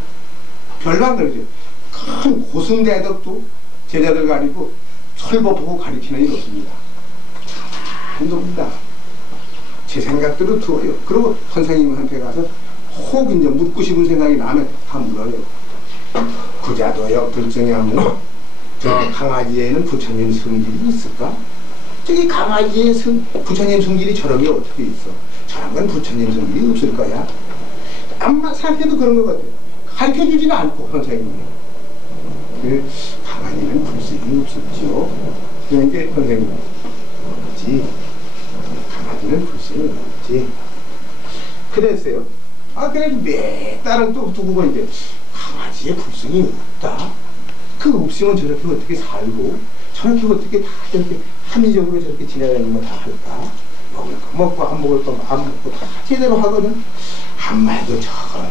별로 안 그러지. 큰 고승대덕도 제자들 가리고 철법하고 가리키는 일 없습니다. 가만히 놉니다. 제 생각대로 들어요. 그리고 선생님한테 가서 혹 이제 묻고 싶은 생각이 나면 다 물어요. 구자도역 불성에 하면 저 강아지에는 부처님 성질이 있을까? 저기 강아지의 부처님 성질이 저런 게 어떻게 있어? 저런 건 부처님 성질이 없을 거야. 암만 생각해도 그런 것 같아요. 가르쳐주지는 않고 선생님이. 그 강아지는 불성이 없었죠. 그러니까 선생님 없지. 강아지는 불성이 없지. 그랬어요. 그래 몇 달을 또 두고 이제 강아지의 불성이 없다. 그 없으면 저렇게 어떻게 살고 저렇게 어떻게 다 저렇게 합리적으로 저렇게 지내다니면 다 할까? 먹을 거 먹고 안 먹을 거 안 먹고 다 제대로 하거든. 한마디도 저거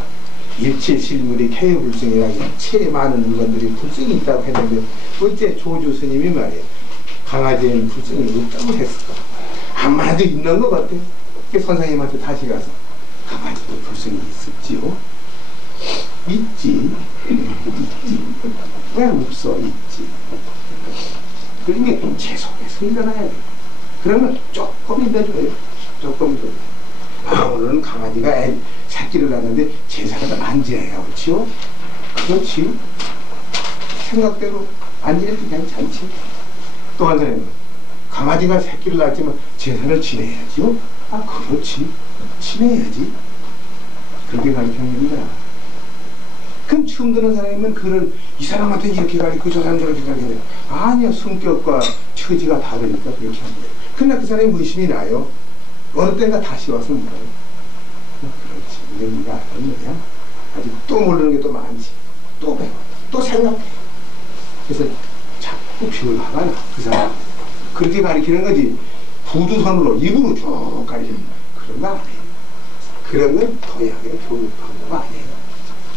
일체실물이 개유불성이라 일체에 많은 물건들이 불성이 있다고 했는데 어째 조주 스님이 말이야 강아지에는 불성이 없다고 했을까? 한마디도 있는 것 같아. 선생님한테 다시 가서 강아지도 불성이 있었지요? 있지. 왜 없어? 있지. 그러니까 제 속에서 일어나야 돼. 그러면 조금 잊어줘요. 조금 잊어줘요. 오늘은 강아지가 새끼를 낳는데 제사를 안 지내야 그렇지요? 그렇지. 생각대로 안 지내도 괜찮지. 또 한 사람은 강아지가 새끼를 낳았지만 제사를 지내야지요? 그렇지. 지내야지. 그렇게 가르치는 겁니다. 그럼 처음 듣는 사람이면 그런 이 사람한테 이렇게 가르치고 저 사람 저렇게 가르치는데 아니야 성격과 처지가 다르니까 그렇게 합니다. 그러나 그 사람이 의심이 나요. 어느 때인가 다시 와서 물어요. 그렇지. 근데 네가 알았는 거야? 아직 또 모르는 게 또 많지. 또 배워. 또 생각해. 그래서 자꾸 변화가 나. 그 사람. 그렇게 가르치는 거지. 부두선으로 입으로 쭉 가르치는 그런 거 아니에요. 그런 건 도약의 교육 방법 아니에요.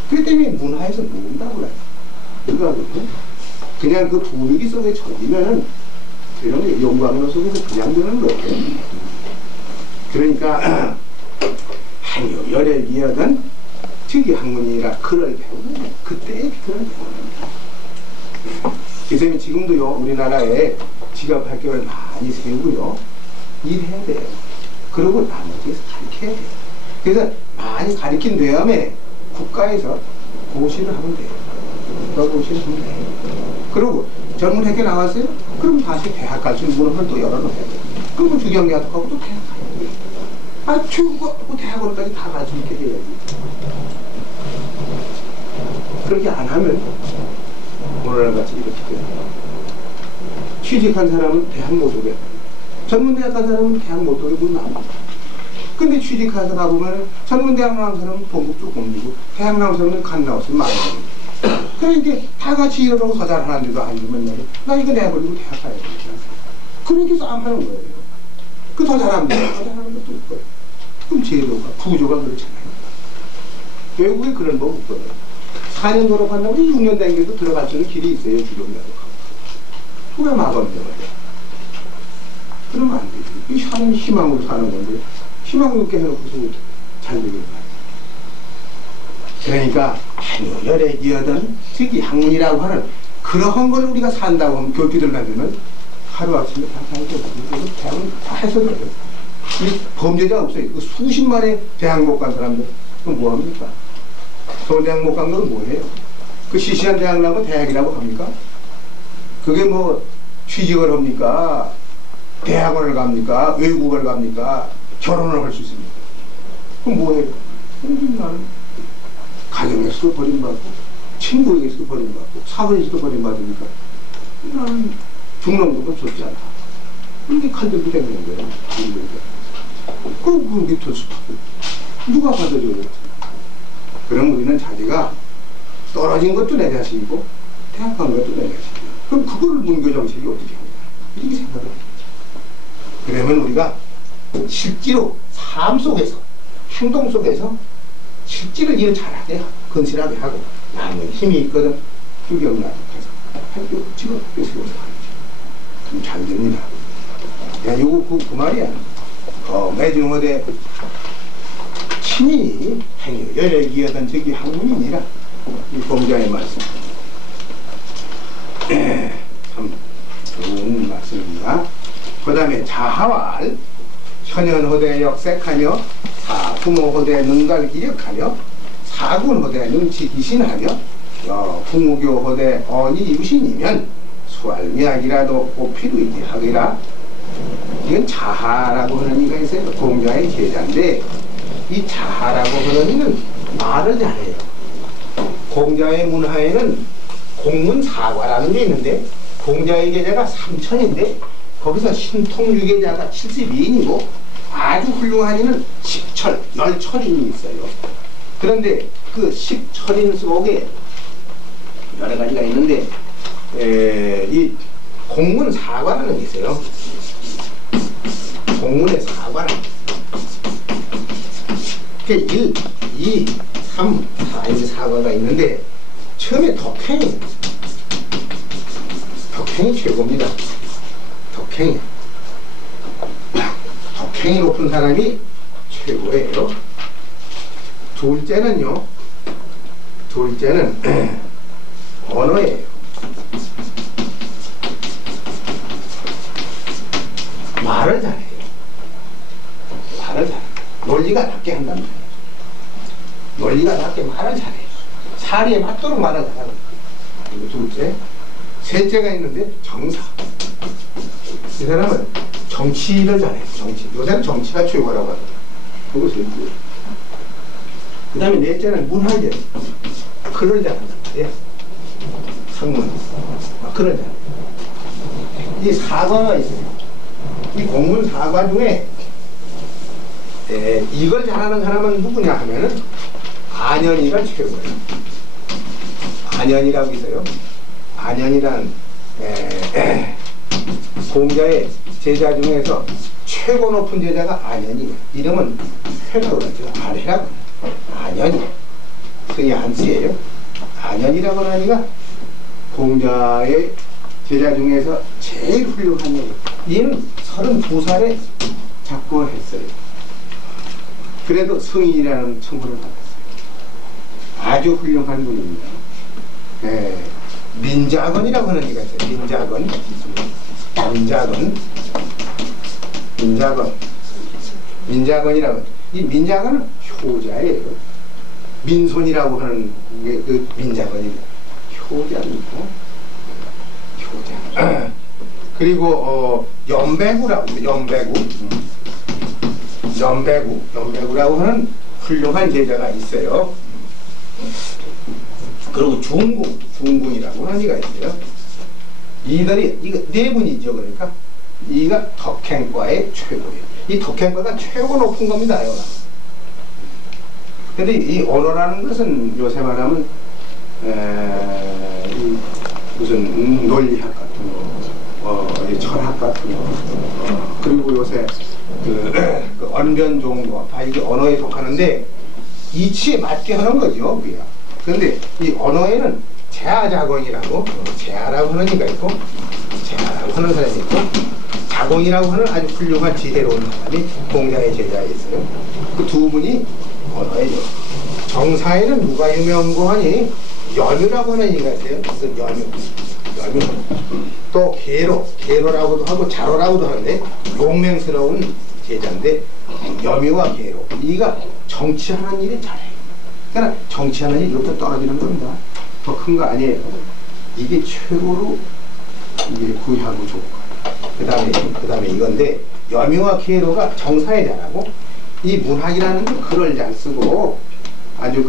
그렇기 때문에 문화에서 모른다고 그래요. 그냥 그 분위기 속에 젖으면은 그런 게 용광로 속에서 그냥 드는 거예요. 그러니까 한요 열애기여든 특이학문이라 글을 배우는 거예요. 그때의 글을 배우는 거예요. 그래서 지금도요 우리나라에 직업학교를 많이 세우고요 일해야 돼요. 그리고 나머지에서 가르쳐야 돼요. 그래서 많이 가르친 다음에 국가에서 고시를 하면 돼요. 고시를 하면 돼요. 그리고 전문 학교 나왔어요? 그럼 다시 대학 갈 수 있는 문을 또 열어놓아야 돼요. 그러면 주경대학하고 또 대학 가야 돼요. 중국하고 대학원까지 다 갈 수 있게 해야지. 그렇게 안 하면 오늘날 같이 이렇게 돼요. 취직한 사람은 대학 못 오게, 전문대학 간 사람은 대학 못 오게 못 나옵니다. 근데 취직해서 가보면 전문대학 나온 사람은 봉급 조금 주고 대학 나온 사람은 간 나왔으면 많이 받고 그러니까 다 같이 일하고 서잘 하는데도 안 주면 말이야 나 이거 내버리고 대학 가야 되잖아. 그렇게 싸움하는 거예요. 그 더 잘하면 돼. 더 잘하는 것도 없고요. 그럼 제도가 구조가 그렇잖아요. 외국에 그런 법 없거든. 4년 졸업한다고 6년 댕겨도 들어갈 수 있는 길이 있어요. 주경대학 누가 막으면 되거든. 그러면 안 되지. 이 사람이 희망으로 사는 건데 희망을 없게 해놓고서 잘 되겠다. 그러니까 한요열애기여든 특히 학문이라고 하는 그러한 걸 우리가 산다고 하면 교주들 만들면 하루아침에 다 살고 대학은 다 해서 들어요. 이 범죄자 없어요. 그 수십만의 대학 못 간 사람들 그럼 뭐합니까? 서울대학 못 간 건 뭐예요? 그 시시한 대학 나면 대학이라고 합니까? 그게 뭐 취직을 합니까? 대학원을 갑니까? 외국을 갑니까? 결혼을 할 수 있습니까? 그럼 뭐해요? 나는 가정에서도 버림받고 친구에게서도 버림받고 사회에서도 버림받으니까 나는 중농금은 좋지 않아. 이렇게 칼들고 다니는 거예요. 그럼 밑을 수탁을 누가 받아줘요? 그럼 우리는 자기가 떨어진 것도 내 자식이고 퇴학한 것도 내 자식이고, 그럼 그거를 문교 정책이 어떻게 하냐 이렇게 생각을 해요. 그러면 우리가 실제로 삶 속에서 행동 속에서 실제로 일을 잘하게 건실하게 하고 남은 힘이 있거든 규경나서 학교 지금 학교 세워서 하죠. 그럼 잘 됩니다. 야 요거 그 말이야. 매중어대 친히 행여 열애기하던 저기 학문이니라 이 공자의 말씀. 참 좋은 말씀입니다. 그 다음에 자하왈 현현호대 역색하며 사부모호대 능갈 기력하며 사군호대 능치기신하며 부무교호대 언이 유신이면 수알미학이라도 오피루이지 하기라. 이건 자하라고 하는 이가 있어요. 공자의 제자인데 이 자하라고 하는 이는 말을 잘해요. 공자의 문화에는 공문사과라는 게 있는데 공자의 계자가 3천인데 거기서 신통유계자가 72인이고 아주 훌륭한 이는 10철, 10철인이 있어요. 그런데 그 10철인 속에 여러 가지가 있는데 이 공문사과라는 게 있어요. 공문의 사과라는 게 1, 2, 3, 4 이렇게 사과가 있는데 처음에 덕행이 최고입니다. 덕행이 높은 사람이 최고예요. 둘째는 언어예요. 말을 잘해요. 논리가 낮게 한단 말이에요. 논리가 낮게 말을 잘해요. 사리에 맞도록 말을 잘하는 거예요. 이거 둘째. 셋째가 있는데 정사. 이 사람은 정치를 잘해요. 요새는 정치가 최고라고 하더라고요. 그거 셋째. 그 다음에 넷째는 문화재. 글을 잘한단 말이에요. 상문. 글을 잘해요. 이 사과가 있어요. 이 공문 사과 중에 이걸 잘하는 사람은 누구냐 하면은 안현이가 최고예요. 안현이라고 있어요. 안현이란 공자의 제자 중에서 최고 높은 제자가 안현이에요. 이름은 회라고 그러죠. 안회라고. 안현이. 승이 안쓰예요. 안현이라고 하니까 공자의 제자 중에서 제일 훌륭한 얘기. 얘는 32살에 작고했어요. 그래도 성인이라는称呼를 받았어요. 아주 훌륭한 분입니다. 민자건이라고 하는 얘기가 있어요. 민자건이라고. 이 민자건은 효자예요. 민손이라고 하는 게 그 민자건입니다. 효자입니다. 효자. 그리고 연배구라고. 연배구라고 하는 훌륭한 제자가 있어요. 그리고 중궁이라고 하는 이가 있어요. 이들이 이거 네 분이죠. 그러니까 이가 덕행과의 최고예요. 이 덕행과가 최고 높은 겁니다. 근데 이 언어라는 것은 요새 말하면 무슨 논리학 같은 거, 철학 같은 거, 그리고 요새 그 언변종도 다 이게 언어에 속하는데 이치에 맞게 하는 거죠, 우리가. 그런데 이 언어에는 제아자공이라고, 제아라고 하는 이가 있고, 제아라고 하는 사람이 있고, 자공이라고 하는 아주 훌륭한 지혜로운 사람이 공자의 제자에 있어요. 그 두 분이 언어예요. 정사에는 누가 유명고 하니 연유라고 하는 이가 있어요. 그 연유. 또 계로라고도 하고 자로라고도 하는데 용맹스러운 제자인데 염유와 계로. 이가 정치하는 일이 잘해요. 그러니까 정치하는 일이 이렇게 떨어지는 겁니다. 더 큰 거 아니에요. 이게 최고로 이게 구하고 좋고. 그 다음에 이건데 염유와 계로가 정사에 잘하고 이 문학이라는 건 글을 잘 쓰고 아주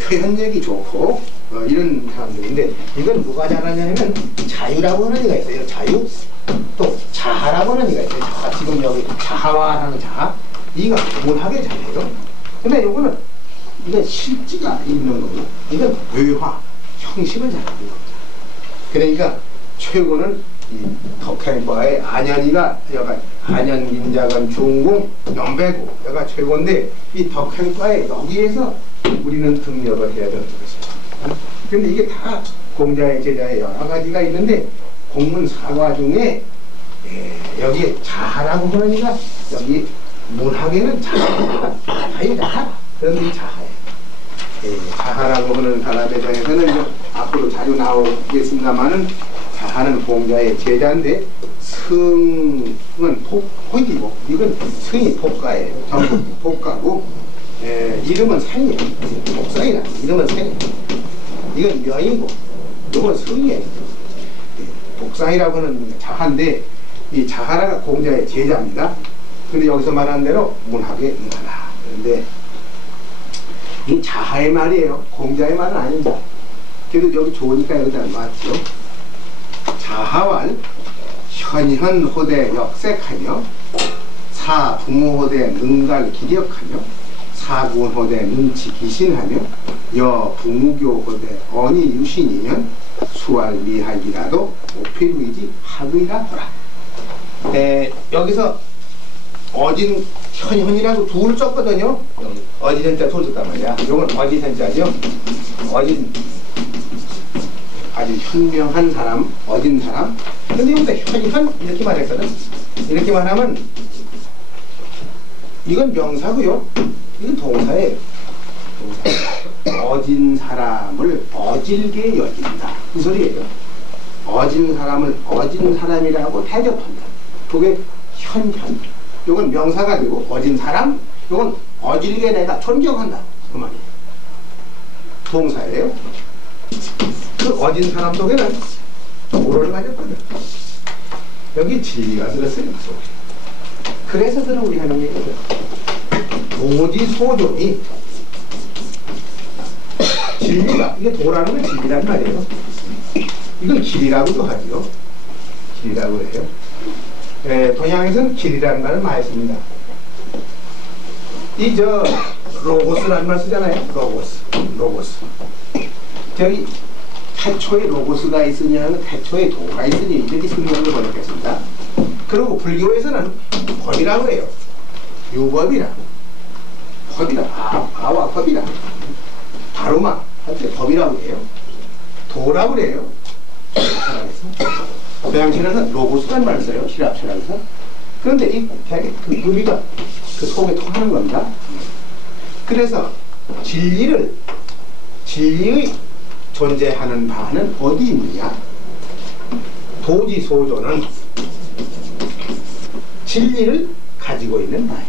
표현력이 좋고 이런 사람들인데 이건 누가 잘하냐 하면 자유라고 하는 애가 있어요. 자유. 또 자하라고 하는 이가 있어요. 자하. 지금 여기 자하와라는 자하. 이가 문학의 자예요. 근데 요거는 이건 실지가 있는 거고 이건 외화, 형식을 잘하는 겁니다. 그러니까 최고는 이 덕행과의 안현이가 여가 안현긴자건 중공 연배고 여가 최고인데 이 덕행과의 여기에서 우리는 등력을 해야 되는 것이죠. 근데 이게 다 공자의 제자의 여러 가지가 있는데 공문 사과 중에 여기 자하라고 그러니까 여기 문학에는 자하가 다이 자하. 그런데 이 자하예요. 자하라고 하는 사람에 대해서는 이제 앞으로 자주 나오겠습니다만은 자하는 공자의 제자인데 승은 복이고 이건 승이 복가예요. 전부 복가고 이름은 생이에요. 복상이라 이름은 생. 이건 명이고 이건 승이에요. 복상이라고 하는 자하인데 이 자하라가 공자의 제자입니다. 근데 여기서 말한 대로 문학에 응하라. 그런데 이 자하의 말이에요. 공자의 말은 아닙니다. 그래도 여기 좋으니까 여기다 놨죠. 자하왈 현현호대 역색하며 사부모호대 능갈 기력하며 사군호대 능치 기신하며 여부무교호대 언이 유신이면 수할 미학이라도 오필위지 학의라 보라. 여기서 어진 현현이라고 둘 썼거든요. 어진 현자 둘 썼단 말이야. 요건 어진 현자죠. 어진 아주 현명한 사람, 어진 사람. 근데 여기서 현현 이렇게 말했거든. 이렇게 말하면 이건 명사고요. 이건 동사예요. 동사. 어진 사람을 어질게 여긴다. 이 소리예요. 어진 사람을 어진 사람이라고 대접한다. 그게 현현. 요건 명사가 되고 어진 사람, 요건 어질게 내가 존경한다. 그 말이에요. 동사예요. 그 어진 사람 속에는 도를 가졌거든. 여기 진리가 들었어요. 그래서 들은 우리 하는 얘기거든. 도지소존이 진리가, 이게 도라는 건 진리란 말이에요. 이걸 길이라고도 하죠. 길이라고 해요. 동양에서는 길이라는 말을 많이 씁니다. 로고스라는 말 쓰잖아요. 로고스. 저기 태초에 로고스가 있으냐는 태초에 도가 있으니 이렇게 성경을 번역했습니다. 그리고 불교에서는 법이라고 해요. 유법이라. 법이라. 아와 법이라. 다루마. 할 때 법이라고 해요. 도라고 해요. 서양신에서는 로고스라는 말을 써요. 히랍신에서. 그런데 이 그 의미가 그 속에 통하는 겁니다. 그래서 진리의 존재하는 바는 어디 있느냐? 도지소조는 진리를 가지고 있는 바예요.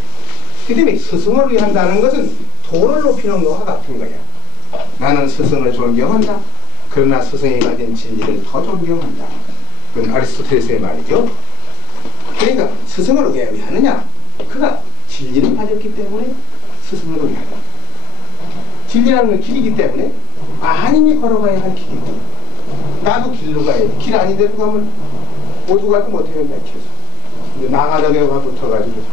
그 때문에 스승을 위한다는 것은 도를 높이는 것과 같은 거야. 나는 스승을 존경한다. 그러나 스승이 가진 진리를 더 존경한다. 그건 아리스토텔레스의 말이죠. 그러니까 스승을 왜 위하느냐? 그가 진리를 가졌기 때문에 스승을 위하다. 진리라는 건 길이기 때문에 아님이 걸어가야 할 길이고 나도 길로 가야 돼. 길 아닌 데로 가면 어디 가도 못해요. 맥혀서 나가다가 붙어가지고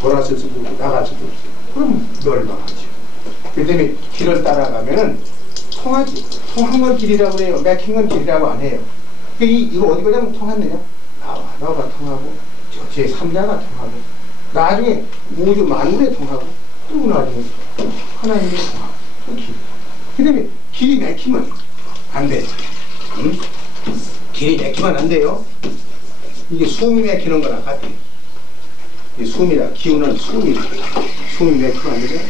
돌았을 수도 있고 나갔을 수도 있고 그럼 멸망하죠. 그 때문에 길을 따라가면은 통하지. 통한 건 길이라고 해요. 맥힌 건 길이라고 안 해요. 이거 어디 가자면 통했느냐? 너가 통하고 제 3자가 통하고 나중에 우주 만물에 통하고 또 나중에 하나님이 통하고 또 길. 그 다음에 길이 맥히면 안 돼. 응? 길이 맥히면 안 돼요. 이게 숨이 맥히는 거랑 같아. 이 숨이라 기운은 숨이 맥히면 안 되죠.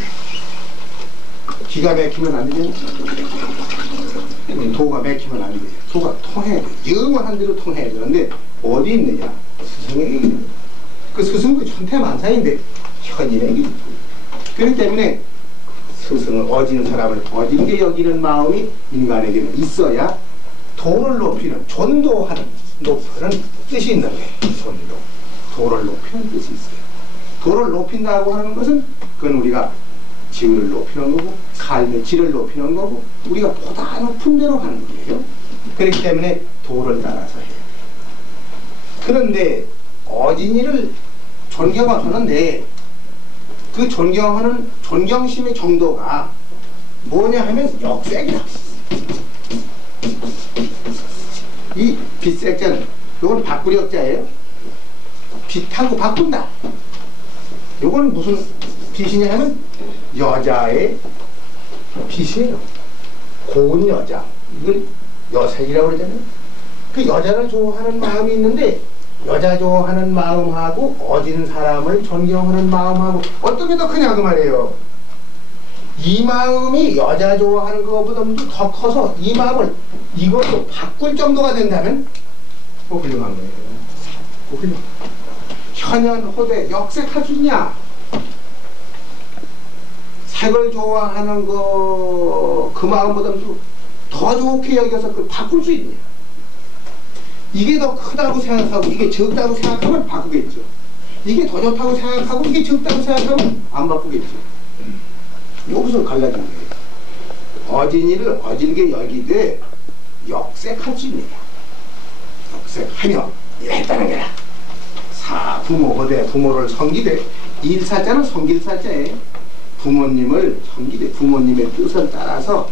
기가 막히면 안 되죠. 도가 막히면 안 돼요. 도가 통해야 돼. 영원한 대로 통해야 되는데 어디 있느냐? 스승에게 있는 거예요. 그 스승도 천태만사인데 현인에게 그렇기 때문에 스승을 어지는 사람을 어진게 여기는 마음이 인간에게는 있어야 도를 높이는 존도하는 높이는 뜻이 있는 거예요. 존도. 도를 높이는 뜻이 있어요. 도를 높인다고 하는 것은 그건 우리가 지위를 높이는 거고 삶의 질을 높이는 거고 우리가 보다 높은 데로 가는 거예요. 그렇기 때문에 도를 따라서 해요. 그런데 어진이를 존경하는데 그 존경하는 존경심의 정도가 뭐냐 하면 역색이다. 이 빛색자는 요건 바꾸력자예요. 빛하고 바꾼다. 요건 무슨 빛이냐 하면 여자의 빛이에요. 고운 여자. 이걸 여색이라고 그러잖아요. 그 여자를 좋아하는 마음이 있는데 여자 좋아하는 마음하고 어진 사람을 존경하는 마음하고 어떤 게 더 크냐 그 말이에요. 이 마음이 여자 좋아하는 것보다도 더 커서 이 마음을 이걸로 바꿀 정도가 된다면 훌륭한 거예요. 훌륭한. 현현호대 역색할 수 있냐? 색을 좋아하는 그 마음보다도 더 좋게 여겨서 그걸 바꿀 수 있냐? 이게 더 크다고 생각하고 이게 적다고 생각하면 바꾸겠죠. 이게 더 좋다고 생각하고 이게 적다고 생각하면 안 바꾸겠죠. 여기서 갈라진 거예요. 어진이를 어질게 여기되 역색할 수 있느냐. 역색하며 이랬다는 거야. 부모거대 부모를 섬기되 일사자는 섬길사자에 부모님을 섬기되 부모님의 뜻을 따라서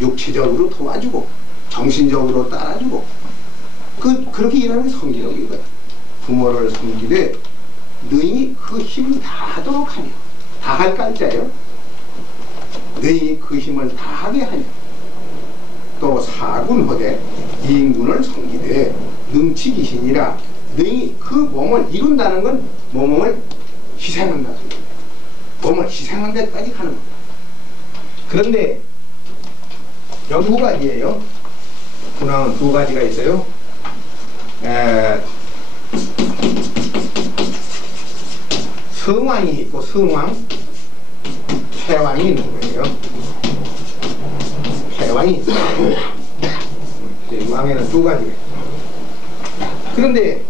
육체적으로 도와주고 정신적으로 따라주고 그렇게 일하는 게 섬기력이거든. 부모를 섬기되 너희 그 힘 다하도록 하며 다할 깔자예요. 너희 그 힘을 다하게 하며 또 사군허되 인군을 섬기되 능치기신이라 너희 그 몸을 이룬다는 건 몸을 희생한다. 몸을 희생한 데까지 가는 거다. 그런데 여기 두 가지예요. 군왕은 두 가지가 있어요. 성왕이 있고 성왕, 패왕이 있는 거예요. 패왕이 있어요. 왕에는 두 가지가 있어요. 그런데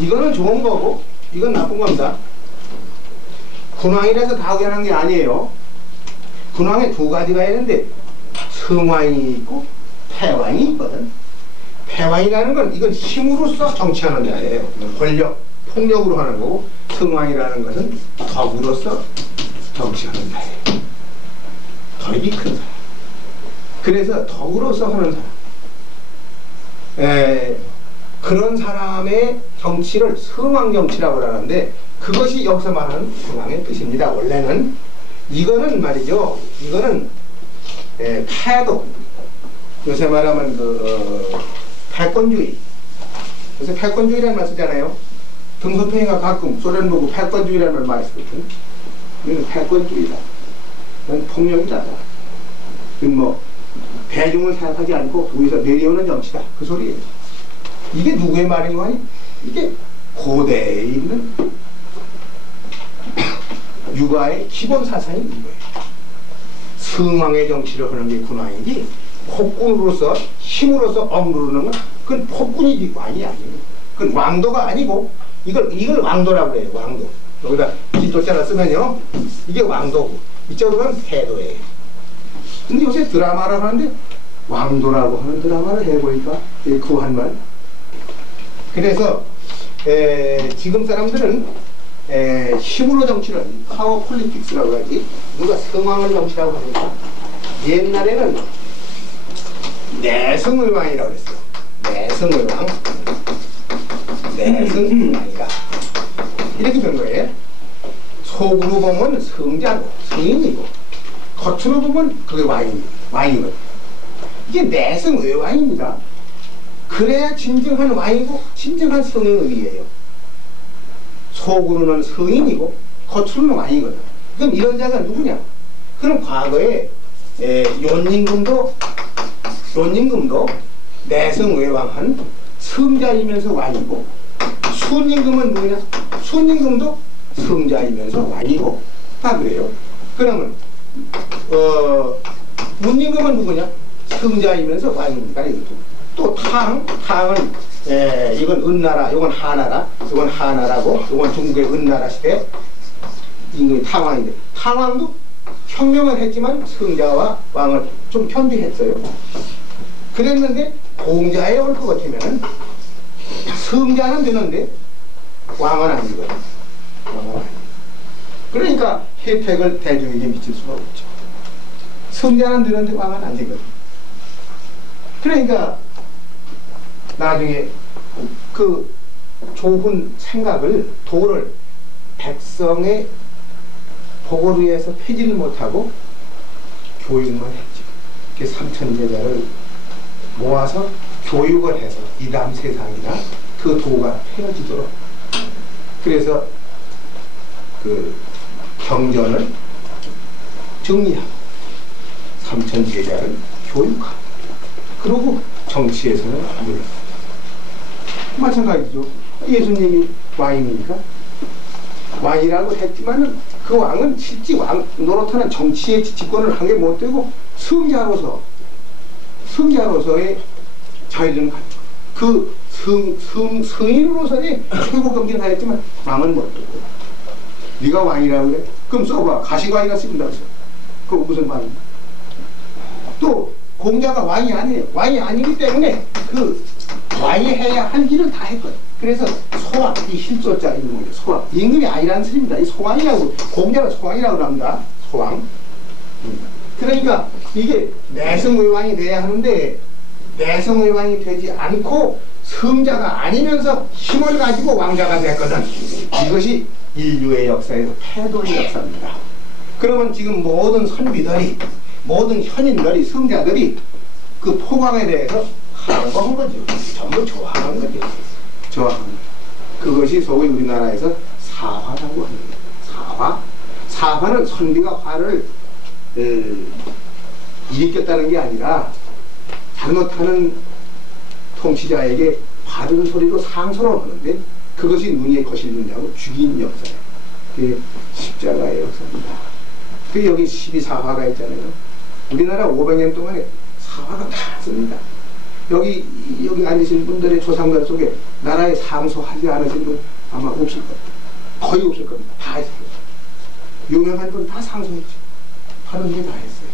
이거는 좋은 거고 이건 나쁜 겁니다. 군왕이라서 다 하게 하는 게 아니에요. 군왕에 두 가지가 있는데 성왕이 있고 패왕이 있거든. 패왕이라는 건 이건 힘으로써 정치하는 자예요. 권력, 폭력으로 하는 거고 성왕이라는 것은 덕으로서 정치하는 자예요. 덕이 큰 사람. 그래서 덕으로서 하는 사람. 그런 사람의 정치를 성왕 정치라고 하는데 그것이 여기서 말하는 성왕의 뜻입니다. 원래는 이거는 말이죠. 이거는 패도 요새 말하면 패권주의. 요새 패권주의라는 말 쓰잖아요. 등소평이가 가끔 소련 보고 패권주의라는 말 쓰거든. 이건 패권주의다. 이건 폭력이다. 이건 뭐 대중을 생각하지 않고 위에서 내려오는 정치다. 그 소리예요. 이게 누구의 말인 거 아니? 이게 고대에 있는 유가의 기본 사상이 있는 거예요. 성왕의 정치를 하는 게 군왕이지 폭군으로서 힘으로서 억누르는 건 그건 폭군이지 왕이 아니에요. 그건 왕도가 아니고 이걸 왕도라고 해요. 왕도. 여기다 기도자를 쓰면요 이게 왕도고 이쪽으로 가면 태도예요. 근데 요새 드라마라고 하는데 왕도라고 하는 드라마를 해보니까 그 한 말. 그래서 지금 사람들은 힘으로 정치를 파워 폴리틱스라고 하지 누가 성왕을 정치라고 하니까 옛날에는 내성의 왕이라고 그랬어요. 내성의 왕, 내성의 왕이다. 이렇게 된 거예요. 속으로 보면 성자고 성인이고 겉으로 보면 그게 왕이거든요. 이게 내성의 왕입니다. 그래야 진정한 왕이고 진정한 성인의예요. 속으로는 성인이고 겉으로는 왕이거든. 그럼 이런 자가 누구냐? 그럼 과거에 요님금도 내성외왕한 성자이면서 왕이고 순임금은 누구냐? 순임금도 성자이면서 왕이고 다 그래요. 그러면 문임금은 누구냐? 성자이면서 왕입니다. 또 탕은 이건 은나라, 이건 하나라, 이건 하나라고, 이건 중국의 은나라 시대 임금이 탕왕인데 탕왕도 혁명을 했지만 성자와 왕을 좀 편비했어요. 그랬는데 공자에 올 것 같으면 승자는 되는데 왕은 아니거든. 왕은 아니거든. 그러니까 혜택을 대중에게 미칠 수가 없죠. 승자는 되는데 왕은 안 되거든. 그러니까 나중에 그 좋은 생각을 도를 백성의 복을 위해서 폐지를 못하고 교육만 했죠. 그 삼천제자를 모아서 교육을 해서 이담 세상이나 그 도가 펴지도록, 그래서 그 경전을 정리하고 삼천제자를 교육하고, 그리고 정치에서는 물론 마찬가지죠. 예수님이 왕입니까? 왕이라고 했지만은 그 왕은 실제 왕 노릇하는 정치의 집권을 한 게 못 되고 승자로서의 자유를 가지고 그 승인으로서의 최고 경지를 하였지만 왕은 못 되고. 네가 왕이라고 그래? 그럼 써봐. 가시광이나 쓴다고 써. 그거 무슨 왕이야? 또 공자가 왕이 아니에요. 왕이 아니기 때문에 그 왕이 해야 할 일을 다 했거든. 그래서 소왕, 이 실조자 임금이 소왕, 임금이 아니라는 뜻입니다. 이 소왕이라고, 공자는 소왕이라고 합니다. 소왕. 그러니까 이게 내성의왕이 돼야 하는데 내성의왕이 되지 않고 승자가 아니면서 힘을 가지고 왕자가 됐거든. 이것이 인류의 역사에서 패도의 역사입니다. 그러면 지금 모든 선비들이, 모든 현인들이, 승자들이 그 포광에 대해서 항거한 거죠. 전부 좋아하는 거죠. 좋아하는 거. 그것이 소위 우리나라에서 사화라고 합니다. 사화. 사화는 선비가 화를 일으켰다는 게 아니라 잘못하는 통치자에게 받은 소리로 상소를 하는데 그것이 눈에 거슬리냐고 죽인 역사예요. 그게 십자가의 역사입니다. 그 여기 12사화가 있잖아요. 우리나라 500년 동안에 사화가 많습니다. 여기 앉으신 분들의 조상들 속에 나라에 상소하지 않으신 분 아마 없을 겁니다. 거의 없을 겁니다. 다 했어요. 유명한 분 다 상소했죠. 하는 게 다 했어요.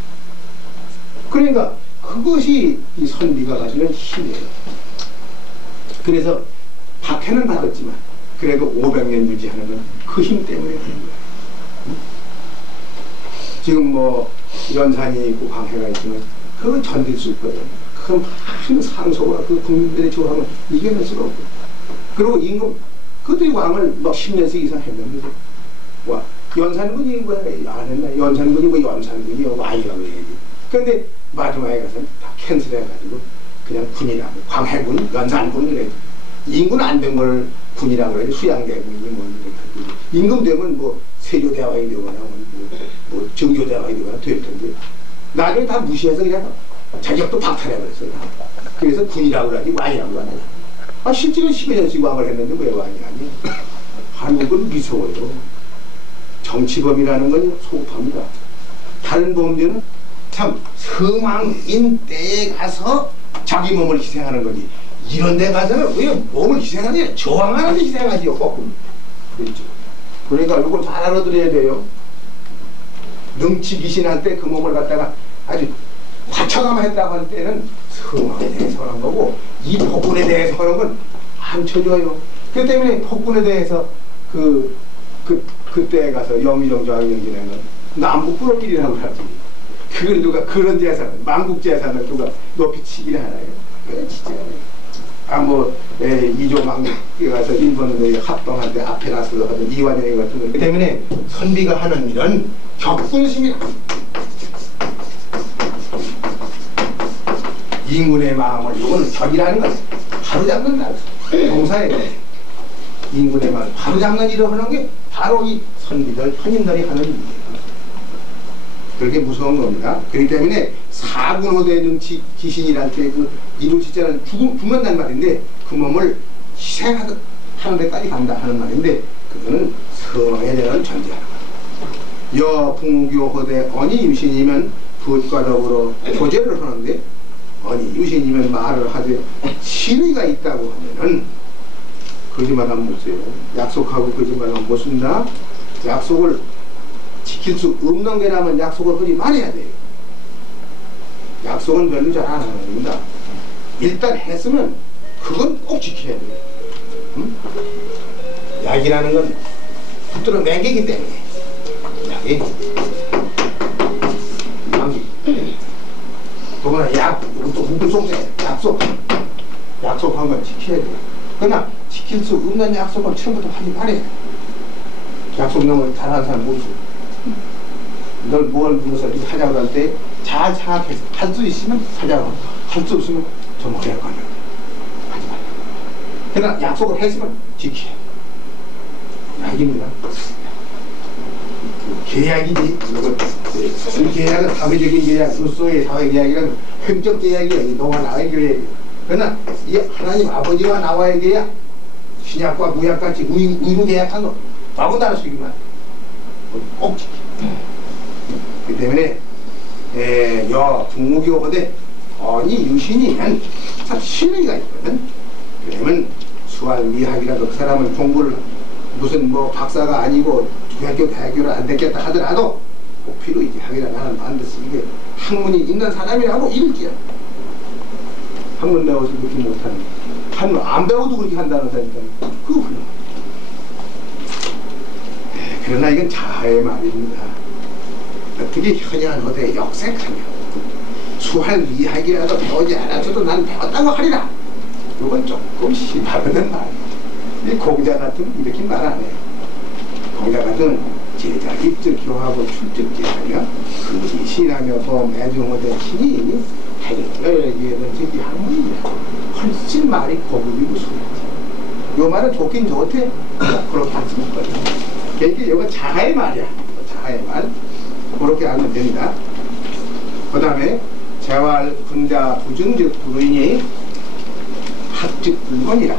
그러니까 그것이 이 선비가 가지는 힘이에요. 그래서 박해는 받았지만 그래도 500년 유지하는 건 그 힘 때문에 그런 거예요. 지금 뭐 연산이 있고 광해가 있지만 그건 견딜 수 있거든요. 그 많은 상소와 그 국민들의 조항을 이겨낼 수가 없고, 그리고 임금 그들이 왕을 막 10년씩 이상 했는데 와 연산군이 뭐 안 했나? 연산군이 뭐 연산군이 왕이라고 해야지. 그런데 마지막에 가서 다 캔슬해가지고 그냥 군이라고, 광해군, 연산군 이래. 임금 안 된 걸 군이라고 그래야지. 수양대군이 뭐 이렇게. 임금 되면 뭐 세조대왕이 되거나 뭐 정조대왕이 되거나 될 텐데 나중에 다 무시해서 그냥 자격도 박탈해버렸어요. 그래서 군이라고 하지 왕이라고 하냐. 아 실제로 10여년씩 왕을 했는데 왜 왕이 아니야? 한국은 미소예요. 정치범이라는 건 소급합니다. 다른 범죄는 참 성왕인 때에 가서 자기 몸을 희생하는 거지, 이런 데 가서는 왜 몸을 희생하냐? 저항하는 데 희생하지요. 거꾸로. 그렇죠. 그러니까 이걸 잘 알아들어야 돼요. 능치 귀신한테 그 몸을 갖다가 아주 화처가만 했다고 할 때는 성왕에 대해서 하는 거고, 이 폭군에 대해서 하는 건 안 쳐줘요. 그 때문에 폭군에 대해서 그때 가서 영의정 저항영진에는 남북부러길이라고 하지. 그걸 누가 그런 재산을, 만국 재산을 누가 높이 치기를 하나요? 그래 진짜. 이조망국에 가서 일본의 합동한테 앞에 가서 하던 이완영이 같은 거 때문에 선비가 하는 일은 격분심이라. 인군의 마음을, 이거는 격이라는 것은 바로잡는다. 동사에 인군의 마음을 바로잡는 일을 하는 게 바로 이 선비들, 현인들이 하는 일이에요. 그렇게 무서운 겁니다. 그렇기 때문에 사군호대 능치 귀신이랄 때 그 이루 진짜는 죽는다는 말인데 그 몸을 희생하는 데까지 간다 하는 말인데 그거는 성에 대한 전제하는 거예요. 여풍교호대 언이 유신이면 붓과 더불어 교제를 하는데 언이 유신이면 말을 하되 신의가 있다고 하면은 거짓말하면 못 써요. 약속하고 거짓말하면 못 쓴다. 약속을 지킬 수 없는 게라면 약속을 하지 말아야 돼요. 약속은 별로 잘 안 하는 겁니다. 일단 했으면 그건 꼭 지켜야 돼요. 응? 약이라는 건 붙들어 매기기 때문에 약이 감기. 더구나 약, 이것도 무속세 약속한 건 지켜야 돼. 그러나 지킬 수 없는 약속은 처음부터 하지 말아야 돼. 약속 너무 잘하는 사람 못 써. 널 뭘 물어서 이렇게 하자고 할 때 잘 생각해서 할 수 있으면 하자고, 할 수 없으면 좀 어려울 거야. 하지 말라. 그러나 약속을 했으면 지켜야 돼. 약입니다. 계약이지. 이 계약은 사회적인 계약, 로서의 사회 계약이란 행적 계약이에요. 너와 나의 계약이에요. 그러나 이 하나님 아버지와 나와의 계약, 신약과 무약같이 의무 계약한 거 아무나 할 수 있기만 꼭 지켜. 그렇기 때문에 중무교 하되 아니 유신이면 참 신의가 있거든. 그러면 수학미학이라도 그 사람은 공부를 무슨 뭐 박사가 아니고 중학교 대학교를 안 됐겠다 하더라도 꼭 필요이지. 학이라 나는 반드시 이게 학문이 있는 사람이라고 읽지요. 학문 배워서 그렇게 못하는, 학문 안 배워도 그렇게 한다는 사람이니까 그거 훌륭하다. 그러나 이건 자아의 말입니다. 어떻게 현현호대 역색하냐. 수할 이야기라도 배우지 않았어도 난 배웠다고 하리라. 이건 조금 심하거든 말. 이 공자 같으면 이렇게 말 안 해요. 공자 같은 제자 입증 교하고 출증 제자며 그지 신하며 보험 애중호대 신이 해결을 얘기하는 저기 학문이야. 훨씬 말이 고급이고 수하지. 요 말은 좋긴 좋대. 그렇게 안 쓰는 거야. 그러니까 이건 자아의 말이야. 자아의 말. 그렇게 알면 됩니다. 그 다음에 재활 군자 부증적 부인이 학즉 불건이라.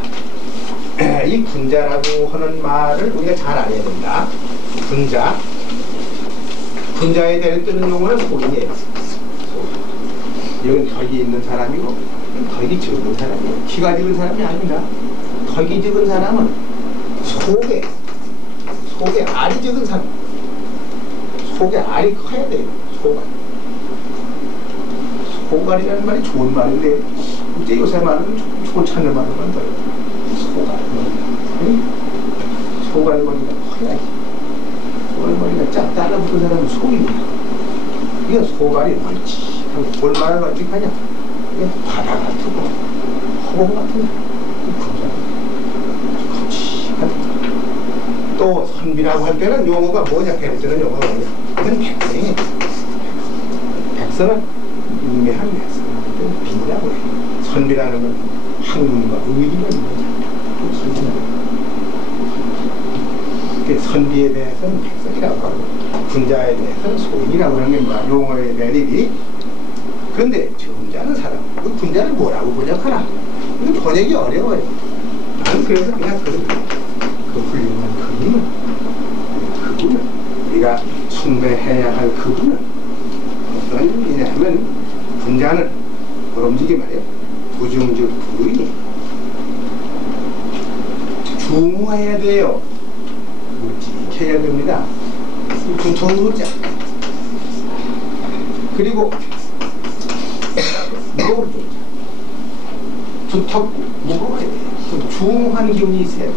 이 군자라고 하는 말을 우리가 잘 알아야 된다. 군자. 군자에 대해 뜨는 용어는 소인이에요. 여긴 덕이 있는 사람이고 덕이 적은 사람이에요. 키가 적은 사람이 아닙니다. 덕이 적은 사람은 속에 알이 적은 사람. 속에 알이 커야 돼요. 소갈. 소갈이라는 말이 좋은 말인데 이제 요새 말은 좋은 찾는 말을 만들어요. 소갈. 소갈머리가 커야지. 소갈머리가 쫙 달라붙은 사람은 속입니다. 이게 소갈이 멀찍하고 얼마나 멀찍하냐. 이게 바다 같고 허공 같은 거치하다. 또 선비라고 할 때는 용어가 뭐냐, 배우는 용어가 뭐냐. 이건 백성이에요. 백성은 유명한 백성은 비라고 해요. 선비라는 건 학문과 의리가 있는 거죠. 선비에 대해서는 백성이라고 하고 군자에 대해서는 소인이라고 하는 게 뭐야, 용어의 매력이. 그런데 정자는 사람, 그 군자를 뭐라고 번역하나? 이거 번역이 어려워요. 나는 그래서 그냥 그 훌륭한 그분은 우리가 숭배해야 할 그분은 어떤 의미냐면 군자는 그럼지게 말이에요. 부중적 부인이 중화해야 돼요. 묵직해야 됩니다. 두터운 자. 그리고 무거울 자. 두텁고 무거워야 돼요. 좀 중한 기운이 있어야 돼요.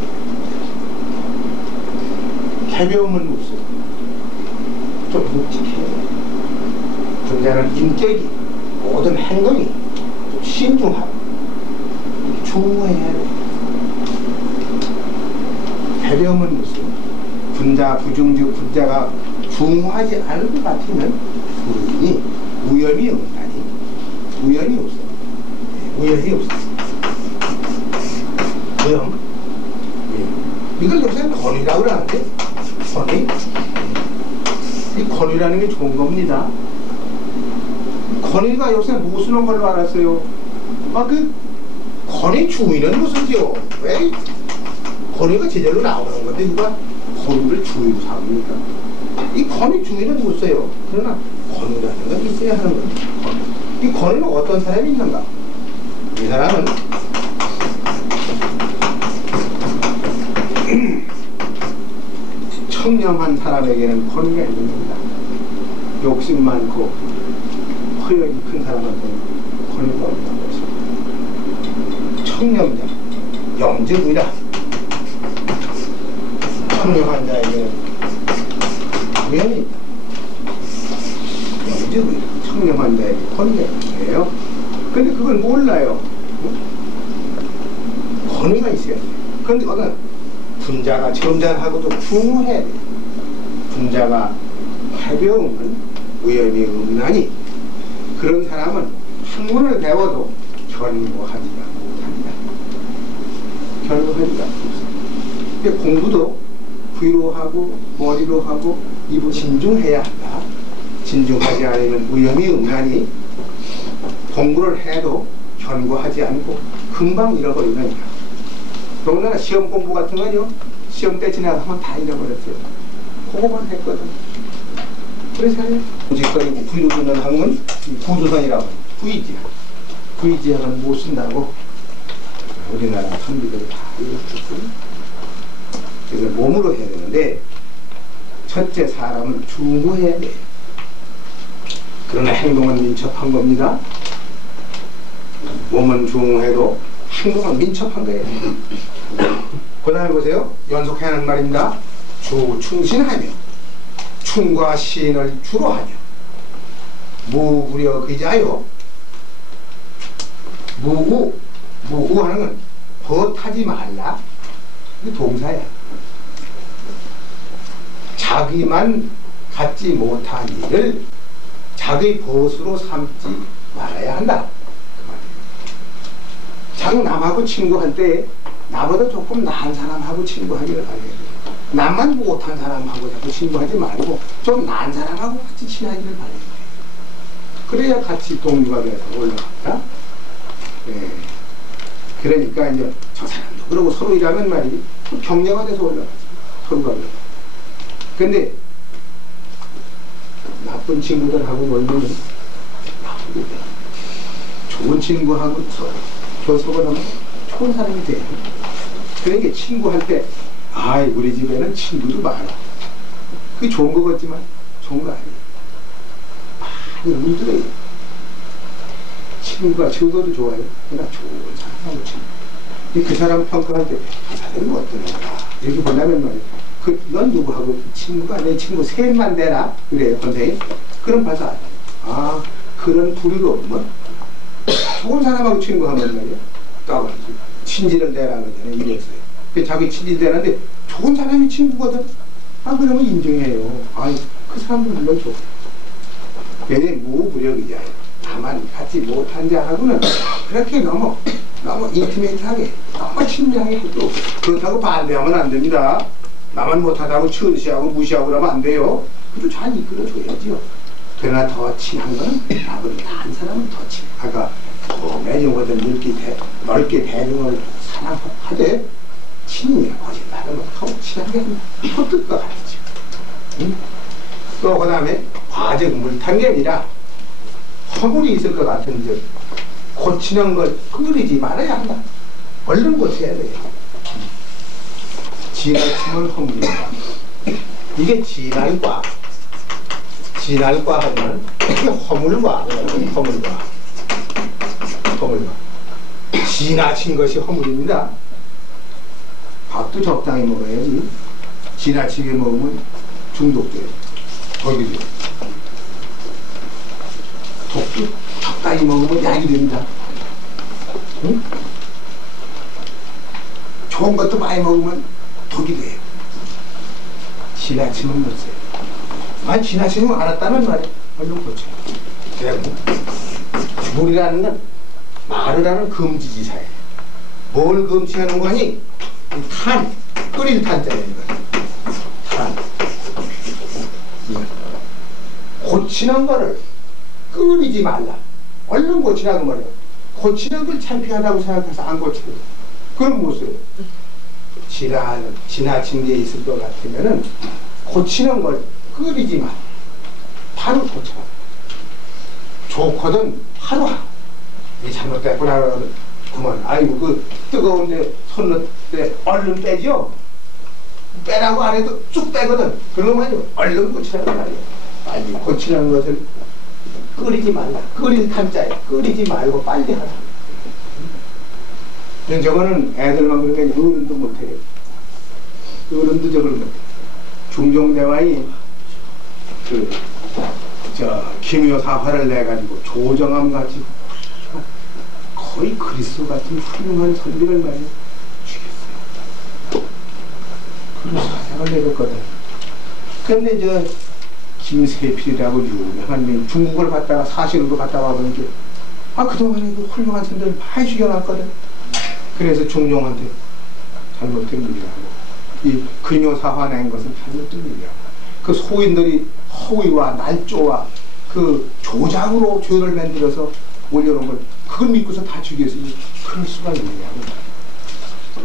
가벼움은 없어요. 좀 묵직해야 돼요. 군자는 인격이 모든 행동이 좀 신중하고 중화해야 돼요. 가벼움은 없어요. 군자, 부중적 군자가 중화하지 않을 것 같으면 부인이 우연이 없다니. 우연이 없어. 우연이 없어. 우연. 이걸 요새 권위라고 그러는데, 권위? 이 권위라는 게 좋은 겁니다. 권위가 요새 무슨 걸로 알았어요? 그 권위 주의는 무슨지요? 왜 권위가 제대로 나오는 건데 누가 권위를 주의로 삼습니까? 이 권위 주의는 못 써요. 그러나 권위라는 건 있어야 하는 겁니다. 이 권위는 어떤 사람이 있는가? 이 사람은 청렴한 사람에게는 권위가 있는 겁니다. 욕심 많고 허영이 큰 사람한테는 권위가 없는 것입니다. 청렴자, 염증이라 청렴한 자에게는 우연히 이제 청렴한 자에게 권위예요. 근데 그걸 몰라요. 권위가 있어야 돼요. 근데 그거는 분자가 점잖하고도 중요해야 돼요. 분자가 가벼우면 위험이 없나니 그런 사람은 학문을 배워도 견고하지가 못합니다. 견고하지가 못합니다. 공부도 귀로 하고 머리로 하고 입으로 진중해야 한다. 진중하지 않으면 위험이 없나니 공부를 해도 견고하지 않고 금방 잃어버리니까. 더군다나 시험 공부 같은 거요. 시험 때 지나가면 다 잃어버렸어요. 그거만 했거든. 그래서 무직거리고 V로 듣는 학문 구조선이라고 V지학. V지학은 못 쓴다고 우리나라 선비들이 다 읽었고. 그래서 몸으로 해야 되는데 첫째 사람은 중후해야 돼요. 그러나 행동은 민첩한 겁니다. 몸은 중후해도 행동은 민첩한 거예요. 그 다음에 보세요. 연속해야 하는 말입니다. 충신하며 충과 신을 주로 하며 무구려 그자요. 무구하는 건 벗하지 말라. 이게 동사야. 자기만 갖지 못한 일을 자기 벗으로 삼지 말아야 한다. 그 말이에요. 장 남하고 친구할 때 나보다 조금 나은 사람하고 친구하기를 바라야 돼요. 나만 못한 사람하고 자꾸 친구하지 말고 좀 나은 사람하고 같이 친하기를 바라야 돼요. 그래야 같이 동료가 돼서 올라간다. 네. 그러니까 이제 저 사람도 그러고 서로 일하면 말이지 격려가 돼서 올라가지. 서로가 올라가. 근데 나쁜 친구들하고 놀면 나쁘게 돼. 좋은 친구하고 교섭을 하면 좋은 사람이 돼. 그러니까 친구할 때 아이 우리 집에는 친구도 많아. 그게 좋은 거 같지만 좋은 거 아니에요. 많이 울더래요. 친구가 적어도 좋아요. 그러나 좋은 사람하고 친구. 그 사람 평가할 때 그 사람이 어떠는가 이렇게 보려면 말이에요. 넌 누구하고 친구가 내 친구 셋만 되라 그래요 선생님. 그럼 봐서 알아요. 아 그런 부류가 없으면 좋은 사람하고 친구하면 말이에요 따가지 친지를 내라 그러잖아요. 이랬어요. 자기 친지 되는데 좋은 사람이 친구거든. 아 그러면 인정해요. 아이 그 사람도 물론 좋아. 왜냐면 무부력이잖아요. 다만 갖지 못한 자하고는 그렇게 너무 인티메이트하게 너무 친밀하게 또 그렇다고 반대하면 안 됩니다. 나만 못하다고 철시하고 무시하고 그러면 안 돼요. 그래도 잘 이끌어줘야지요. 그러나 더 친한 건 나보다 나은 사람은 더 친. 아까 매정거든 넓게 대중을 사랑하되 친이야 거짓말은 더 친하게 더 뜻과 같죠. 응? 또 그 다음에 과정 물탄 게 아니라 허물이 있을 것 같은 즉 고치는 걸 끓이지 말아야 한다. 얼른 고쳐야 돼요. 진할치면 허물이다. 이게 진할과 하면 이게 허물과 지나친 것이 허물입니다. 밥도 적당히 먹어야지. 지나치게 먹으면 중독돼요. 독이 돼요. 독도 적당히 먹으면 약이 됩니다. 응? 좋은 것도 많이 먹으면 독이 돼요. 지나치면 못 써요. 만 지나치면 알았다면 말이에요. 얼른 고쳐요. 그리고 물이라는 건 말을 하는 금지지사예요. 뭘 금지하는 거니? 탄, 끓일 탄자예요. 탄. 고치는 거를 끓이지 말라. 얼른 고치라고 말해요. 고치는 걸 창피하다고 생각해서 안 고치고 그럼 못 써요. 지나친 게 있을 것 같으면은 고치는 걸 끓이지 마. 바로 고쳐. 좋거든 하루 하고. 이 잘못됐구나 그만. 아이고 그 뜨거운데 손 넣을 때 얼른 빼죠. 빼라고 안 해도 쭉 빼거든. 그러면 얼른 고치라는 말이에요. 빨리 고치는 것을 끓이지 말라. 끓일 탄자에 끓이지 말고 빨리 하라. 저거는 애들만 그런 게 어른도 못해요. 어른도 저걸 못해. 중종대왕이 기묘사화를 내가지고 조정암 같이 거의 그리스도 같은 훌륭한 선비를 말이야 죽였어요. 그런 사상을 내렸거든. 근데 김세필이라고 유명한 명, 중국을 갔다가 사실로 갔다 와본 게 그동안에 그 훌륭한 선비를 많이 죽여놨거든. 그래서 중종한테 잘못된 일이라고, 이 근요사화 낸 것은 잘못된 일이라고, 그 소인들이 허위와 날조와 그 조작으로 죄를 만들어서 올려놓은 걸 그걸 믿고서 다 죽였으니 그럴 수가 있느냐고.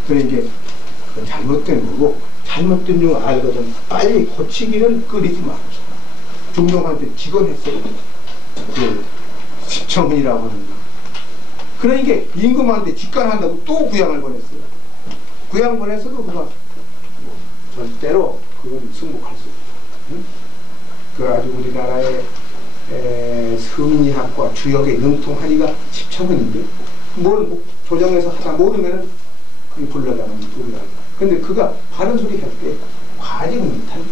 그러니까 그건 잘못된 거고, 잘못된 줄 알거든 빨리 고치기는 끓이지 마. 중종한테 직언했어요. 그 십청은이라고 하는 거. 그러니까 임금한테 직관한다고 또 구양을 보냈어요. 구양 보냈어도 그가 절대로 그건 승복할 수 없어요. 응? 그 아주 우리나라의 성리학과 주역에 능통하니가 십청은인데 뭘 조정해서 하다 모르면은 그게 불러다가는 소리가. 근데 그가 바른 소리 할 때 과직은 못한 게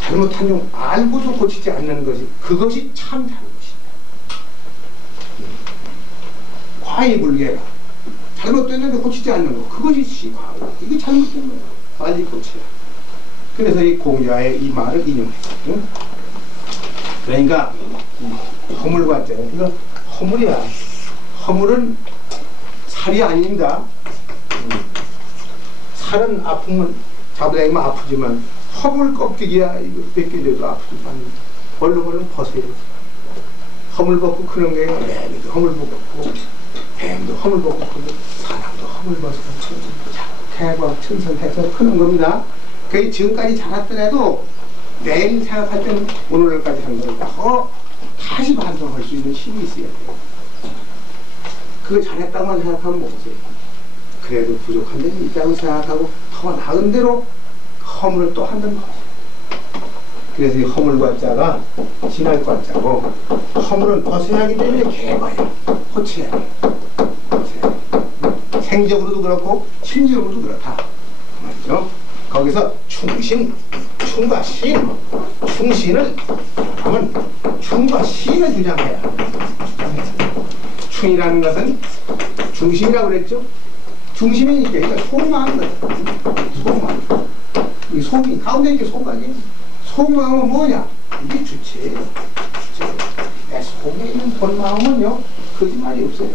잘못한 용 알고도 고치지 않는 것이 그것이 참 잘못이다. 과의불개가 잘못됐는데 고치지 않는 거 그것이 시과고 이게 잘못된 거야. 빨리 고쳐야. 그래서 이 공자의 이 말을 인용했어요. 응? 그러니까 허물과자 이거 허물이야. 허물은 살이 아닙니다. 살은 아프면 잡아다니면 아프지만 허물 껍데기야 이거 벗겨져도 아프지 않습니다. 얼른 벗어요. 허물 벗고 크는 게 애미도 허물 벗고 뱀도 허물 벗고 크고 사람도 허물 벗고 개과 천선해서 크는 겁니다. 그게 지금까지 자랐더라도 내일 생각할 때는 오늘까지 한 거를 다시 반성할 수 있는 힘이 있어야 돼요. 그거 잘했다고만 생각하면 못해요. 그래도 부족한 데는 있다고 생각하고 더 나은 대로 허물을 또 한 번 벗어요. 그래서 이 허물과 자가 진할 과 자고 허물은 벗어야 하기 때문에 개과예요. 고쳐야 해요. 생적으로도 그렇고 심적으로도 그렇다. 그 말이죠. 거기서 충신, 충과 신, 충신을 하면 충과 신을 주장해야 합니다. 충이라는 것은 중심이라고 그랬죠. 중심이니까 이거 속마음 거예요. 속마음. 이 속이 가운데 있게 속 아니에요. 속마음은 뭐냐? 이게 주체예요. 주체. 내 속에 있는 본마음은요 거짓말이 없어요.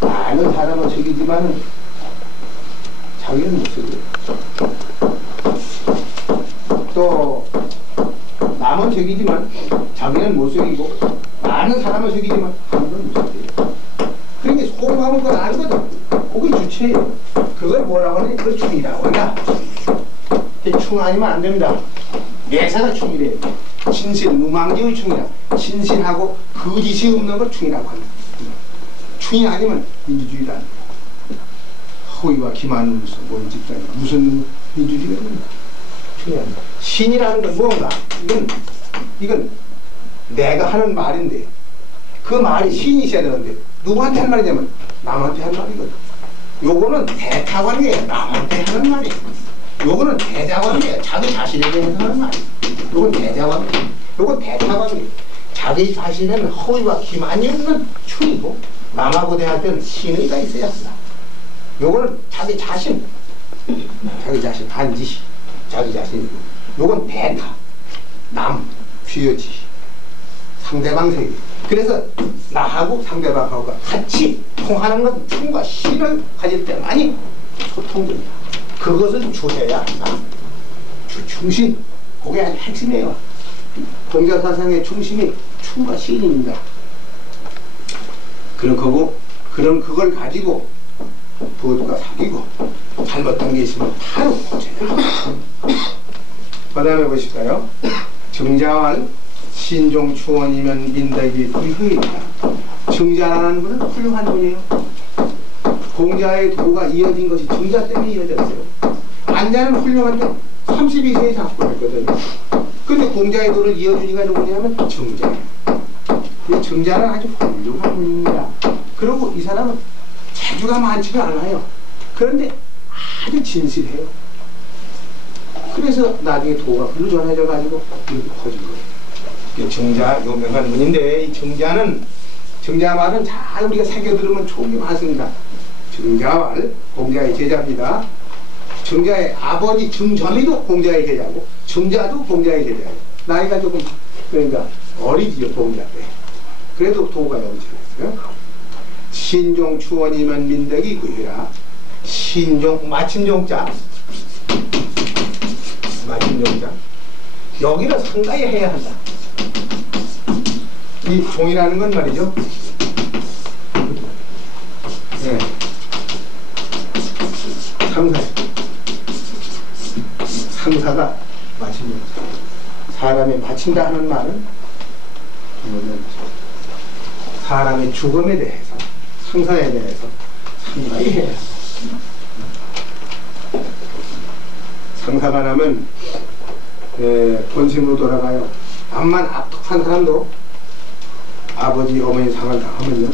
많은 사람은 저기지만은 자기는 못 쓰고요. 또 남은 저기지만 자기는 못 속이고 많은 사람은 저기지만 하늘은 못 속여요. 그러니까 속마음은 그건 알거든. 그게 주체예요. 그걸 뭐라고 하냐? 그걸 충이라고 한다. 충 아니면 안 됩니다. 내사가 충이래요. 진실, 무망지의 충이라. 진실하고 거짓이 없는 걸 충이라고 한다. 충이 아니면 민주주의다. 허위와 기만으로 온 집단이 무슨 민주주의가 됩니까? 충이 아니다. 신이라는 건 뭔가? 이건 내가 하는 말인데 그 말이 신이 있어야 되는데 누구한테 할 말이냐면 남한테 할 말이거든. 요거는 대타관계예요. 남한테 하는 말이에요. 요거는 대자관계예요. 자기 자신에 대해서 하는 말이에요. 요건 대자관계. 요건 대타관계. 자기 자신에는 허위와 기만이 없는 충이고 남하고 대할 때는 신의가 있어야 한다. 요거는 자기 자신 반지시 자기 자신이고 요건 대타 남 귀여지 상대방 세계. 그래서 나하고 상대방하고 같이 통하는 것은 충과 신을 가질 때만이 소통된다. 그것을 주해야 한다. 주충신 그게 핵심이에요. 공자사상의 중심이 충과 신입니다. 그런 거고 그걸 가지고 부부가 사귀고 잘못된 게 있으면 바로 고쳐야 한다. 그 다음에 보실까요? 정자왈 신종 추원이면 민덕이 불허이다. 정자라는 분은 훌륭한 분이에요. 공자의 도가 이어진 것이 정자 때문에 이어졌어요. 안자는 훌륭한데 32세에 작품했거든요. 근데 공자의 도를 이어주니까 누구냐면 정자예요. 이 정자는 아주 훌륭한 분입니다. 그리고 이 사람은 재주가 많지가 않아요. 그런데 아주 진실해요. 그래서 나중에 도가 글로 전해져 가지고 이렇게 퍼진 거예요. 정자 유명한 분인데 이 정자 말은 잘 우리가 새겨 들으면 좋은 게 많습니다. 정자말 공자의 제자입니다. 정자의 아버지 정점이도 공자의 제자고 정자도 공자의 제자예요. 나이가 조금 그러니까 어리지요 공자 때. 그래도 도가 여기 전했어요. 신종 추원이면 민덕이 구유라. 신종 마침종자 마침종자 여기를 상가에 해야 한다. 이 종이라는 건 말이죠. 네. 상사가 마침종자. 사람이 마친다 하는 말은 사람의 죽음에 대해서 상사에 대해서 상가에 해야 한다. 상사가 나면 본심으로 돌아가요. 암만 악독한 사람도 아버지 어머니 상을 다 하면요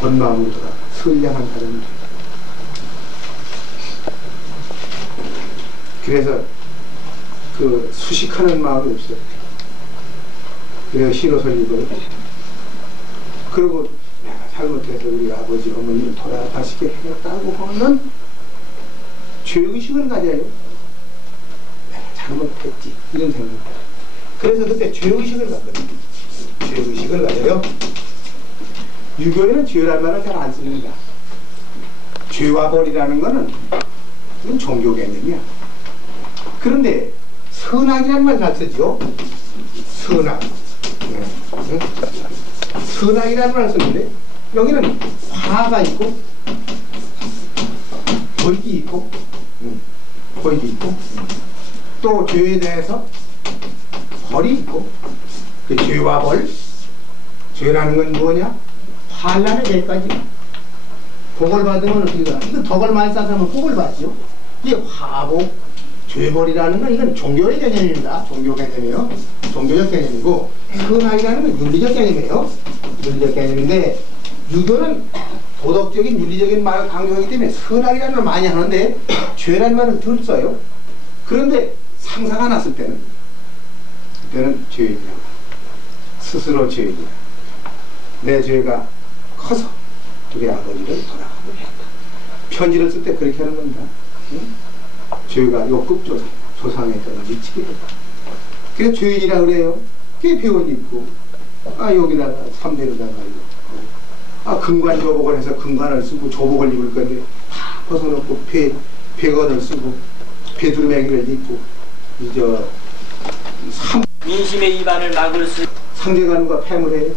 본마음으로 돌아가 선량한 사람이 돼요. 그래서 그 수식하는 마음이 없어요. 그래서 신호설 읽어요. 그리고 내가 잘못해서 우리 아버지 어머니를 돌아가시게 했다고 하면 죄의식을 가져요. 내가 잘못했지 이런 생각. 그래서 그때 죄의식을 갖거든요. 죄의식을 가져요. 유교에는 죄란 말을 잘 안 씁니다. 죄와 벌이라는 거는 이건 종교 개념이야. 그런데 선악이라는 말 잘 쓰죠. 선악. 네. 선악이라는 말을 쓰는데 여기는 화가 있고 벌기 있고 벌기 있고 또 죄에 대해서 벌이 있고 그 죄와 벌. 죄라는 건 뭐냐? 환란의 죄까지. 복을 받으면 우리가 이건 덕을 많이 쌓은 사람은 복을 받죠. 이게 화복 죄벌이라는 건 이건 종교의 개념입니다. 종교 개념이요. 종교적 개념이고 선악이라는 건 윤리적 개념이에요. 윤리적 개념인데 유교는 도덕적인 윤리적인 말을 강조하기 때문에 선악이라는 걸 많이 하는데 죄라는 말을 덜 써요. 그런데 상사가 났을 때는 그때는 죄인이라고 스스로 죄인이야. 내 죄가 커서 우리 아버지를 돌아가게 했다. 편지를 쓸 때 그렇게 하는 겁니다. 응? 죄가 욕급조상, 조상에다가 미치게 됐다. 그래서 죄인이라 그래요. 그게 배옷 입고, 여기다가 삼대로다가 금관 조복을 해서 금관을 쓰고 조복을 입을 건데, 다 벗어놓고 배건을 쓰고, 배두르매기를 입고, 민심의 이반을 막을 수. 상제관과 폐물에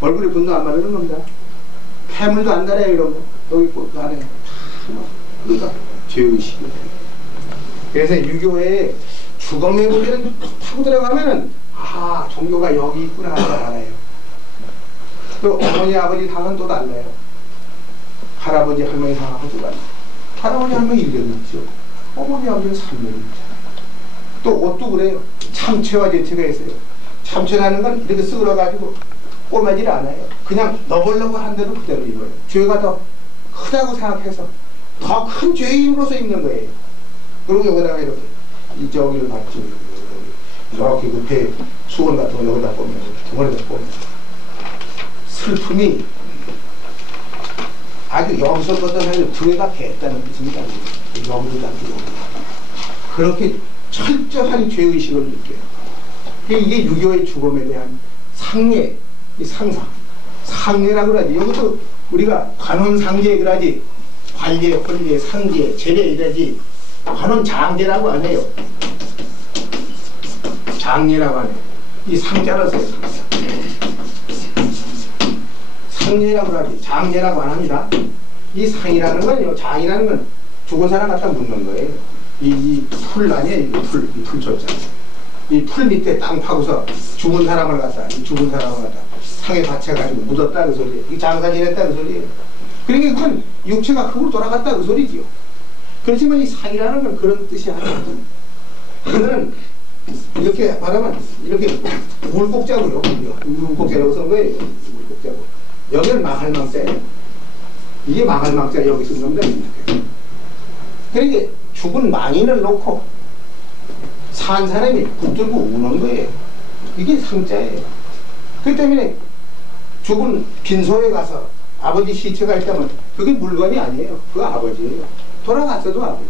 얼굴에 분도 안 바르는 겁니다. 폐물도 안 달아요, 이런 거. 여기 꽃도 안 해요. 그러니까 죄의식이. 그래서 유교에 주검의 무게를 타고 들어가면은 종교가 여기 있구나 하는 걸 알아요. 또 어머니 아버지 상은 또 달라요. 할아버지 할머니 상하고 또 달라요. 할아버지 할머니 1년 있죠. 어머니 아버지는 3년 있잖아요. 또 옷도 그래요. 참채와 제채가 있어요. 참채라는 건 이렇게 쓰그러가지고 꼬매질 않아요. 그냥 너벌너벌 한 대로 그대로 입어요. 죄가 더 크다고 생각해서 더 큰 죄인으로서 입는 거예요. 그리고 여기다가 이렇게 저기를 받지 이렇게 그 배 수건 같은 거 여기다 보면 덩어리다 보면 슬픔이 아주 여기서부터 해서 등에다 뱉다는 뜻입니다. 여기도 잡히고 그렇게 철저한 죄의식을 느껴요. 이게 유교의 죽음에 대한 상례, 이 상례라고 그러지. 여기도 우리가 관혼상제 그러지. 관례, 혼례, 상제, 제례 이러지. 관혼장제라고 안 해요. 장례라고 안 해요. 이 상자를 써요. 상례라고 그러지. 장례라고 안 합니다. 이 상이라는 건요. 장이라는 건 죽은 사람 갖다 묻는 거예요. 이 풀 아니에요. 이 풀 줬잖아요. 이 풀 밑에 땅 파고서 죽은 사람을 갖다 상에 받쳐가지고 묻었다 그 소리예요. 이 장사 지냈다 그 소리예요. 그러니까 그건 육체가 흙으로 돌아갔다 그 소리지요. 그렇지만 이 상이라는 건 그런 뜻이 아니거든. 그거는 이렇게 말하면 이렇게 물곡자고요. 물곡자라고 쓴 거예요. 물곡자고. 여기는 망할망자예요. 이게 망할망자 여기 쓴 겁니다. 그러니까 죽은 망인을 놓고 산 사람이 붙들고 우는 거예요. 이게 상자예요. 그 때문에 죽은 빈소에 가서 아버지 시체가 있다면 그게 물건이 아니에요. 그거 아버지예요. 돌아갔어도 아버지.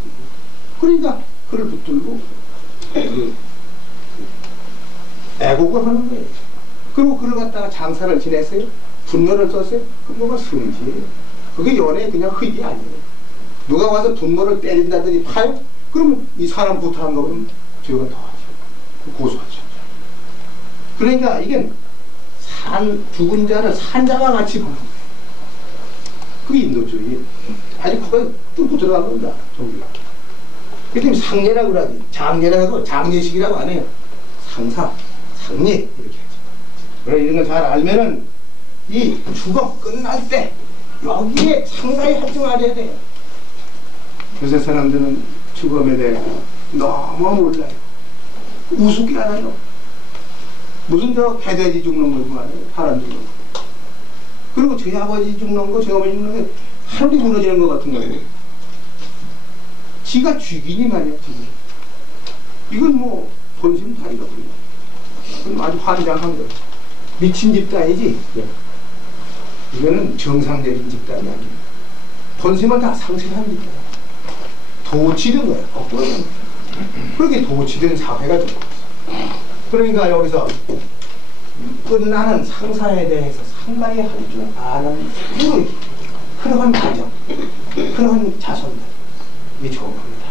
그러니까 그를 붙들고 애국을 하는 거예요. 그리고 그를 갖다가 장사를 지냈어요. 분노를 썼어요. 그거가 승지예요. 그게 연애 그냥 흙이 아니에요. 누가 와서 분노를 때린다더니 파요? 그러면 이 사람 부탁한 거 그러면 죄가 더하죠. 고소하죠. 그러니까 이게 죽은 자를 산자와 같이 보는 거예요. 그게 인도주의. 아주 그거 뚫고 들어간 겁니다. 종교가. 그 때문에 상례라고 그러지. 장례라고 장례식이라고 안 해요. 상사, 상례 이렇게 하죠. 그래 이런 걸 잘 알면은 이 죽어 끝날 때 여기에 상당히 할증하려야 돼요. 요새 사람들은 죽음에 대해 너무 몰라요. 우습게 알아요. 무슨 저 개돼지 죽는 거지 말이에요. 사람 죽는 거. 그리고 저희 아버지 죽는 거, 저희 어머니 죽는 거 하늘이 무너지는 것 같은 거예요. 지가 죽이니 말이야, 지금. 이건 뭐 본심 다 잃어버려. 그건 아주 환장한 거예요. 미친 집단이지. 이거는 정상적인 집단이 아니에요. 본심은 다 상실한 집단. 도치된 거예요. 거꾸로. 그렇게 도치된 사회가 된 거예요. 그러니까 여기서 끝나는 상사에 대해서 상당히 할 줄 아는 그러한 가정, 그러한 자손들, 이게 좋은 겁니다.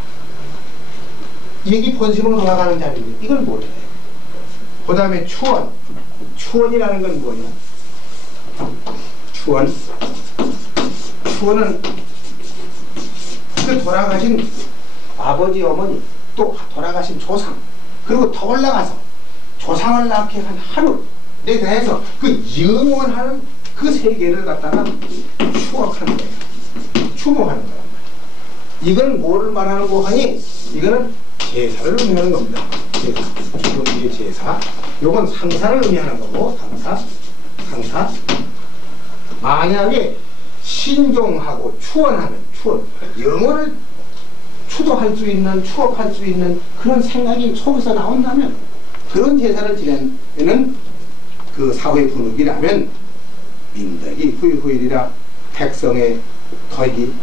이게 본심으로 돌아가는 자리인데 이걸 몰라요. 그 다음에 추원. 추원이라는 건 뭐냐? 추원. 추원은 그 돌아가신 아버지, 어머니, 또 돌아가신 조상, 그리고 더 올라가서 조상을 낳게 한 하루에 대해서 그 영원하는 그 세계를 갖다가 추억하는 거예요. 추모하는 거란 말이에요. 이건 뭐를 말하는 거 하니? 이거는 제사를 의미하는 겁니다. 제사. 이게 제사. 요건 상사를 의미하는 거고, 상사. 만약에 신종하고 추원하는, 추원. 영혼을 추도할 수 있는, 추억할 수 있는 그런 생각이 속에서 나온다면, 그런 제사를 지내는 그 사회 분위기라면 민덕이 후일후일이라 백성의 덕이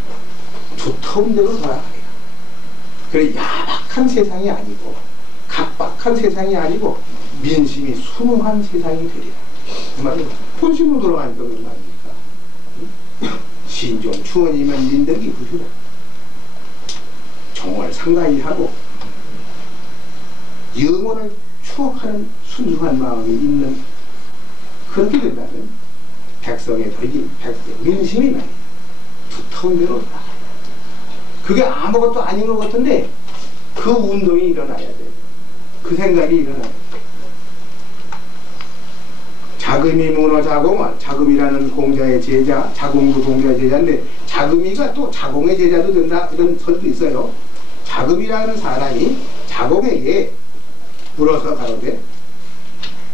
두터운 대로 돌아가요. 그래 야박한 세상이 아니고 각박한 세상이 아니고 민심이 순응한 세상이 되리라. 그 말이 본심으로 돌아가니까 그런 말입니까? 신종 추원이면 민덕이 부유라. 정을 상당히 하고 영혼을 추억하는 순수한 마음이 있는, 그렇게 된다면 백성의 덕이, 민심이 말이에요. 두터운 대로 나가요. 그게 아무것도 아닌 것 같은데 그 운동이 일어나야 돼요. 그 생각이 일어나야 돼요. 자금이 문어 자공은, 자금이라는 공자의 제자, 자공도 공자의 제자인데 자금이가 또 자공의 제자도 된다, 이런 설도 있어요. 자금이라는 사람이 자공에게 물어서 가로되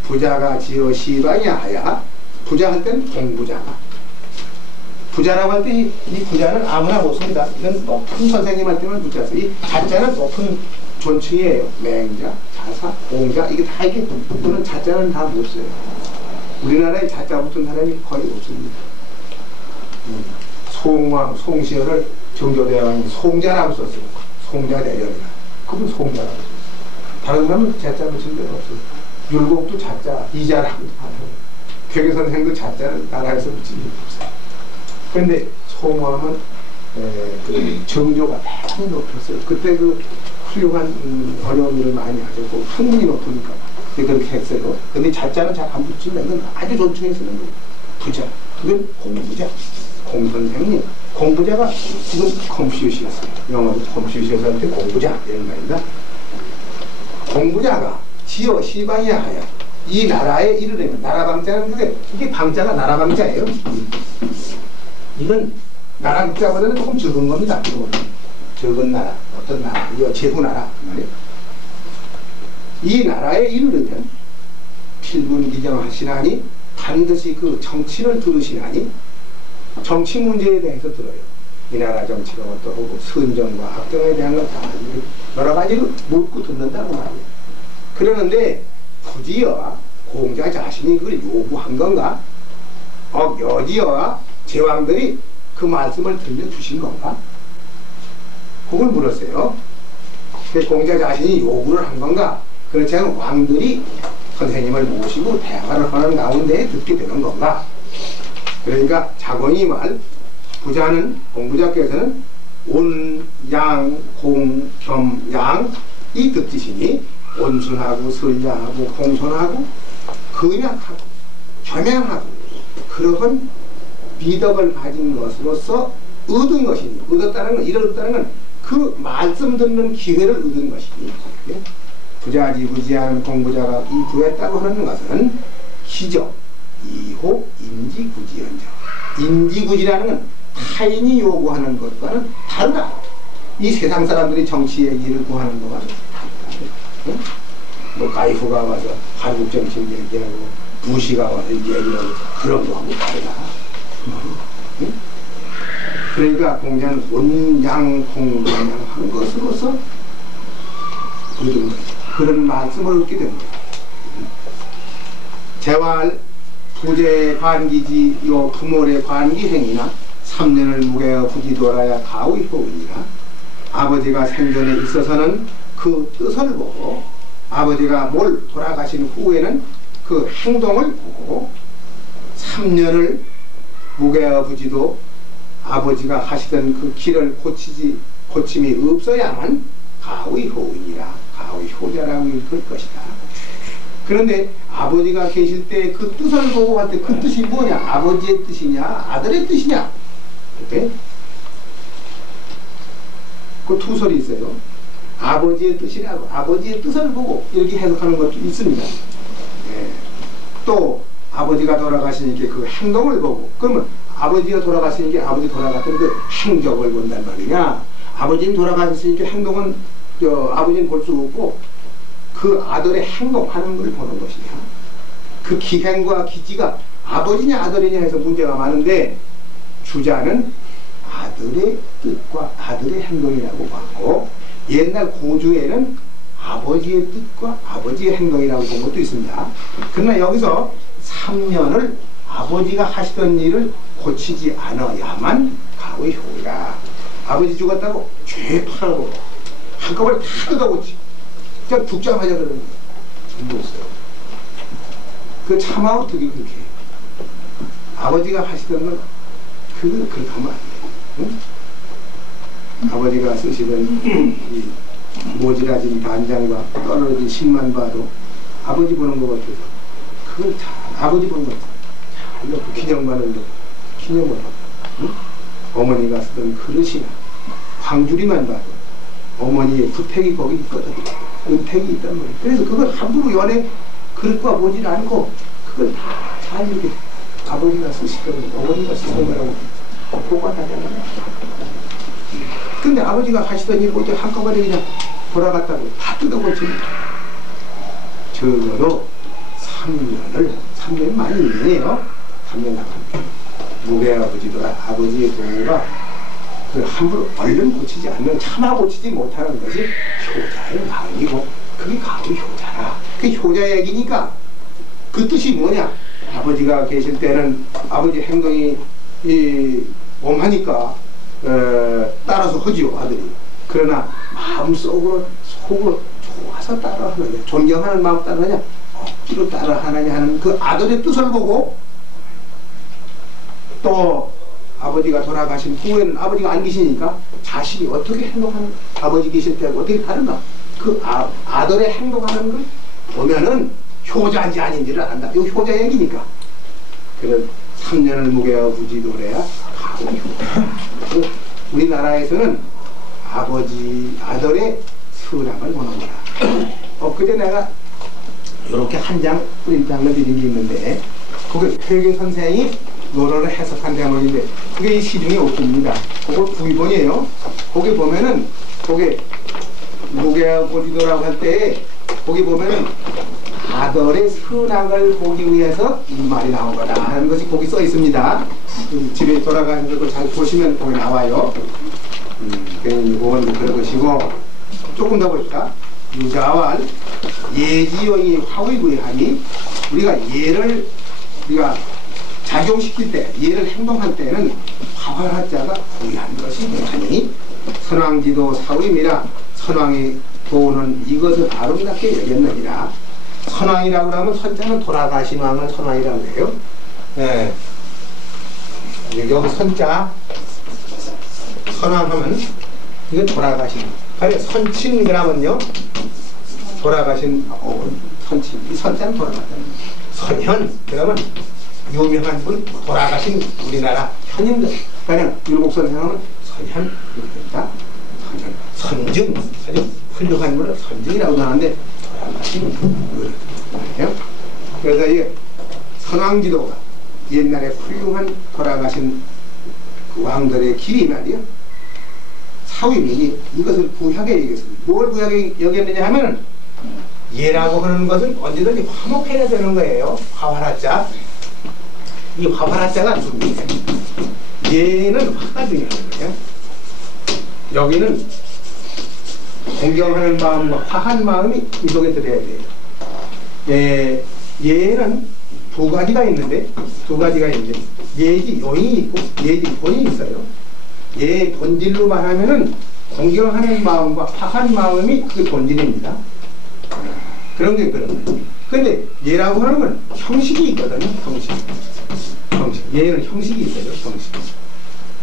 부자가 지어 시방이야 하야. 부자할 때는 공부자가. 부자라고 할 때 이 부자는 아무나 못 씁니다. 이건 높은 선생님한테만 부자서. 이 자자는 높은 존칭이에요. 맹자, 자사, 공자, 이게 다 이게 그런 자자는 다 못 써요. 우리나라에 자자 붙은 사람이 거의 없습니다. 송왕, 송시열을 정조대왕이 송자라고 썼어요. 송자대전이라. 그분 송자라고 썼어요. 다른 사람은 자자 붙인 데가 없어요. 율곡도 자자, 이자라고 하고, 괴계선생도 자자를 나라에서 붙인 게 없어요. 그런데 송왕은 그 정조가 대단히 높였어요. 그때 그 훌륭한 어려운 일을 많이 하셨고 학문이 높으니까 그렇게 했어요. 근데 자자는 잘 안 붙인다. 이건 아주 존중해 쓰는 거예요. 부자. 그건 공부자. 공선생님. 공부자가 이건 컴퓨시였어요. 영어로 컴퓨시였한테 공부자 이런 말입니다. 공부자가 지어 시방이야 하야. 이 나라에 이르려면, 나라방자는 그게, 이게 방자가 나라방자예요. 이건 나라방자보다는 조금 적은 겁니다. 적은 나라, 어떤 나라, 이거 제후나라 말이에요. 이 나라에 이르려면 필분기정하시나니 반드시 그 정치를 들으시나니 정치 문제에 대해서 들어요. 이 나라 정치가 어떠하고 선정과 악정에 대한 것 다 여러 가지로 묻고 듣는다고 말이에요. 그러는데 굳이요 공자 자신이 그걸 요구한 건가? 여지요 제왕들이 그 말씀을 들려주신 건가? 그걸 물었어요. 공자 자신이 요구를 한 건가? 그렇지 않으면 왕들이 선생님을 모시고 대화를 하는 가운데 듣게 되는 건가? 그러니까 자곤이 말 부자는 공부자께서는 온, 양, 공, 겸, 양 이 뜻이니 온순하고 선량하고 공손하고 근약하고 겸양하고 그러한 미덕을 가진 것으로서 얻은 것이니 얻었다는 건 이뤘다는 건 그 말씀 듣는 기회를 얻은 것이니 부자지부지하는 공부자가 이 구했다고 하는 것은 기적, 이호, 인지구지연정. 인지구지라는 건 타인이 요구하는 것과는 다르다. 이 세상 사람들이 정치 얘기를 구하는 것과는 다르다. 응? 뭐 가이프가 와서 한국 정치 얘기하고 부시가 와서 얘기하고 그런 거하고 다르다. 응? 그러니까 공자는 온양공양한 것으로서 얻은 거죠. 그런 말씀을 얻게 됩니다. 재활 부재의 관기지 요 부모의 관기행이나 3년을 무게어 부지돌아야 가의 효이니라. 아버지가 생전에 있어서는 그 뜻을 보고 아버지가 뭘 돌아가신 후에는 그 행동을 보고 3년을 무게어 부지도 아버지가 하시던 그 길을 고침이 없어야만 가의 효이니라. 가의 효자라고 읽을 것이다. 그런데 아버지가 계실 때 그 뜻을 보고 할 때 그 뜻이 뭐냐? 아버지의 뜻이냐? 아들의 뜻이냐? 네? 그 투설이 있어요. 아버지의 뜻이라고 아버지의 뜻을 보고 이렇게 해석하는 것도 있습니다. 네. 또 아버지가 돌아가시니까 그 행동을 보고 그러면 아버지가 돌아가시니까 아버지 돌아갔던 그 행적을 본단 말이냐? 아버지는 돌아가셨으니까 행동은 아버지는 볼 수 없고 그 아들의 행동하는 걸 보는 것이냐. 그 기행과 기지가 아버지냐 아들이냐 해서 문제가 많은데 주자는 아들의 뜻과 아들의 행동이라고 봤고 옛날 고주에는 아버지의 뜻과 아버지의 행동이라고 본 것도 있습니다. 그러나 여기서 3년을 아버지가 하시던 일을 고치지 않아야만 가의 효이라. 아버지 죽었다고 죄 팔고 한꺼번에 다 뜯어고치 그냥 죽자마자 그러는 거예요. 전부 없어요. 그 참아 어떻게 그렇게 해요? 아버지가 하시던 건 그렇게 하면 안 돼요. 응? 아버지가 쓰시던 이 모지라진 단장과 떨어진 신만 봐도 아버지 보는 것 같아서 그걸 다 아버지 보는 것 잘 넣고 기념관을 넣고 기념을 하고 응? 어머니가 쓰던 그릇이나 광주리만 봐도 어머니의 구택이 거기 있거든. 은택이 있단 말이에요. 그래서 그걸 함부로 연애 그릇과 보질 않고 그걸 다 잘 이렇게 아버지가 쓰시던 어머니가 쓰던 거라고 보관하잖아요. 근데 아버지가 하시던 일 보지 한꺼번에 그냥 돌아갔다고 다 뜯어고치니까 적어도 3년이 많이 있네요. 3년 나갑니다. 무게 아버지더라 아버지의 동우가 그 함부로 얼른 고치지 않는 참아 고치지 못하는 것이 효자의 마음이고 그게 가의 효자라. 그 효자 얘기니까 그 뜻이 뭐냐? 아버지가 계실 때는 아버지 행동이 엄하니까 따라서 하지요 아들이. 그러나 마음속으로 속으로 좋아서 따라하느냐 존경하는 마음 따라하느냐 억지로 따라하느냐 하는 그 아들의 뜻을 보고 또 아버지가 돌아가신 후에는 아버지가 안 계시니까 자식이 어떻게 행동하는 아버지 계실 때하고 어떻게 다른가 그 아들의 행동하는 걸 보면은 효자인지 아닌지를 안다. 이거 효자 얘기니까. 그런 3년을 무게어 부지도래야 가오 효자. 우리나라에서는 아들의 선함을 보는 거야. 엊그제 내가 이렇게 한 장 프린트한 거 드린 게 있는데 그게 회계 선생이 논어를 해석한 대목인데 그게 이 시중에 없습니다. 그거 구입본이에요. 거기 보면은 거기 무게어 부지도라고 할 때 거기 보면은 아들의 선악을 보기 위해서 이 말이 나온 거다 하는 것이 거기 써 있습니다. 집에 돌아가는 것을 잘 보시면 거기 나와요. 그건 그런 것이고, 조금 더 볼까? 유자왈 예지용이 화의구이하니, 우리가 예를 우리가 작용시킬 때, 예를 행동할 때는 화활하자가 구이한 것이 되하니, 선왕지도 사위미라. 선왕의 도는 이것을 아름답게 여겼느니라. 선왕이라고 하면 선자는 돌아가신 왕을 선왕이라고 해요. 네. 여기 선자 선왕하면 이건 돌아가신. 아니 선친 그러면요 돌아가신 선친. 이 선자는 돌아가신. 선현 그러면 유명한 분 돌아가신 우리나라 현인들. 그냥 율곡선생하면 선현 이렇게 됩니다. 선현 선증 아주 훌륭한 분을 선증이라고 하는데 돌아가신 분이에요. 그래서 이 선왕지도가 옛날에 훌륭한 돌아가신 그 왕들의 길이 말이요. 사위민이 이것을 부하게 여겼습니다. 뭘 부하게 여겼느냐 하면 예라고 하는 것은 언제든지 화목해야 되는 거예요. 화활하자. 이 화활하자가 중요해요. 예는 화가 중요한 거예요. 여기는 공경하는 마음과 화한 마음이 이 속에 들어야 돼요. 예는 두 가지가 있는데 예지 요인이 있고 예지 본이 있어요. 예 본질로 말하면은 공경하는 마음과 화한 마음이 그 본질입니다. 그런 게 그런 거예요. 근데 예라고 하는 건 형식이 있거든요. 형식. 예는 형식이 있어요. 형식.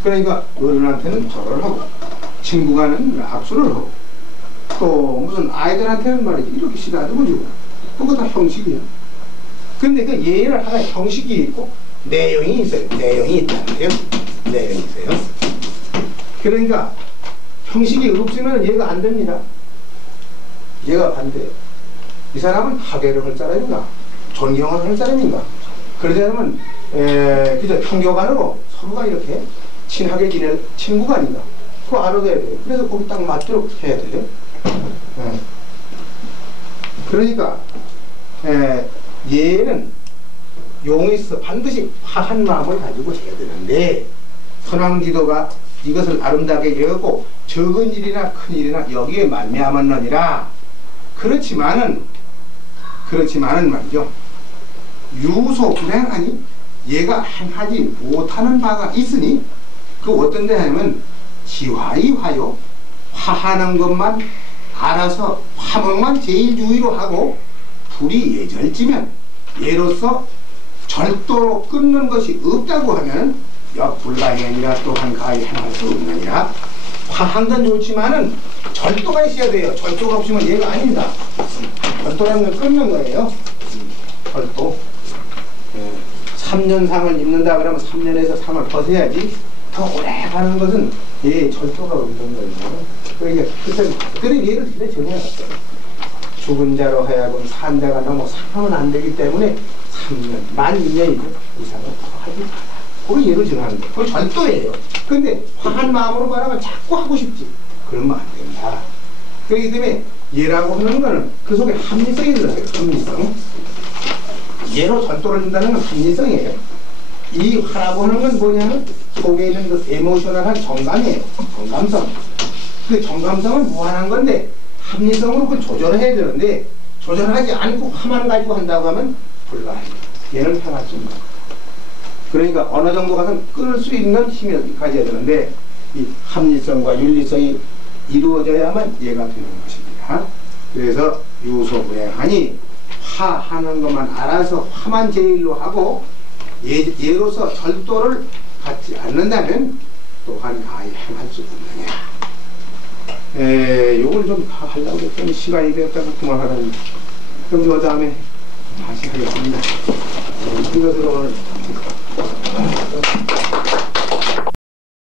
그러니까 어른한테는 절을 하고 친구 간은 악수를 하고 또 무슨 아이들한테는 말이지 이렇게 시다듬어 주고 그거 다 형식이야. 근데 그 예를 하나 형식이 있고 내용이 있어요. 내용이 있다는 거예요. 내용이 있어요. 그러니까 형식이 없으면 예가 안 됩니다. 예가 반대예요. 이 사람은 하대를 할 사람인가? 존경을 할 사람인가? 그러자면 그저 형교간으로 서로가 이렇게 친하게 지낼 친구가 아닌가? 그거 알아둬야 돼요. 그래서 거기 딱 맞도록 해야 돼요. 그러니까 예는 용에서 반드시 화한 마음을 가지고 해야 되는데 선왕지도가 이것을 아름답게 여겼고 적은 일이나 큰 일이나 여기에 말미암았느니라. 그렇지만은 말이죠. 유소 불행하니 얘가 행하지 못하는 바가 있으니 그 어떤 데 하면 지화이화요. 화하는 것만 알아서 화목만 제일 주의로 하고 불이 예절지면 예로서 절도로 끊는 것이 없다고 하면 역불가행이라 또한 가히 행할 수 없느니라. 화한 건 좋지만은 절도가 있어야 돼요. 절도가 없으면 얘가 아닙니다. 절도라는 건 끊는 거예요. 절도. 3년상을 입는다 그러면 3년에서 상을 벗어야지. 더 오래 가는 것은 절도가 없는 거예요. 그러니까 그래 얘를 그래 정해놨어요. 죽은 자로 하여금 산 자가 너무 상하면 안 되기 때문에 3년, 만 2년이죠. 이상은 더 하지 마라. 그 예를 정하는 거예요. 그건 절도예요. 근데 화한 마음으로 말하면 자꾸 하고 싶지. 그러면 안 된다. 그렇기 때문에 예라고 하는 거는 그 속에 합리성이 들어가요. 합리성. 예로 절도를 준다는 건 합리성이에요. 이 화라고 하는 건 뭐냐면 속에 있는 그 에모셔널한 정감이에요. 정감성. 그 정감성은 무한한 건데 합리성으로 그걸 조절을 해야 되는데 조절하지 않고 화만 가지고 한다고 하면 불가해요. 얘는 행할 수 있는 거예요. 그러니까 어느 정도 가서 끊을 수 있는 힘을 가져야 되는데 이 합리성과 윤리성이 이루어져야만 얘가 되는 것입니다. 그래서 유소불행하니 화하는 것만 알아서 화만 제일로 하고 예로서 절도를 갖지 않는다면 또한 가히 행할 수 없느냐. 요걸 좀 하려고 했더니 시간이 되었다고 그만하다니. 그럼 그 다음에 다시 하겠습니다. 이것으로 오늘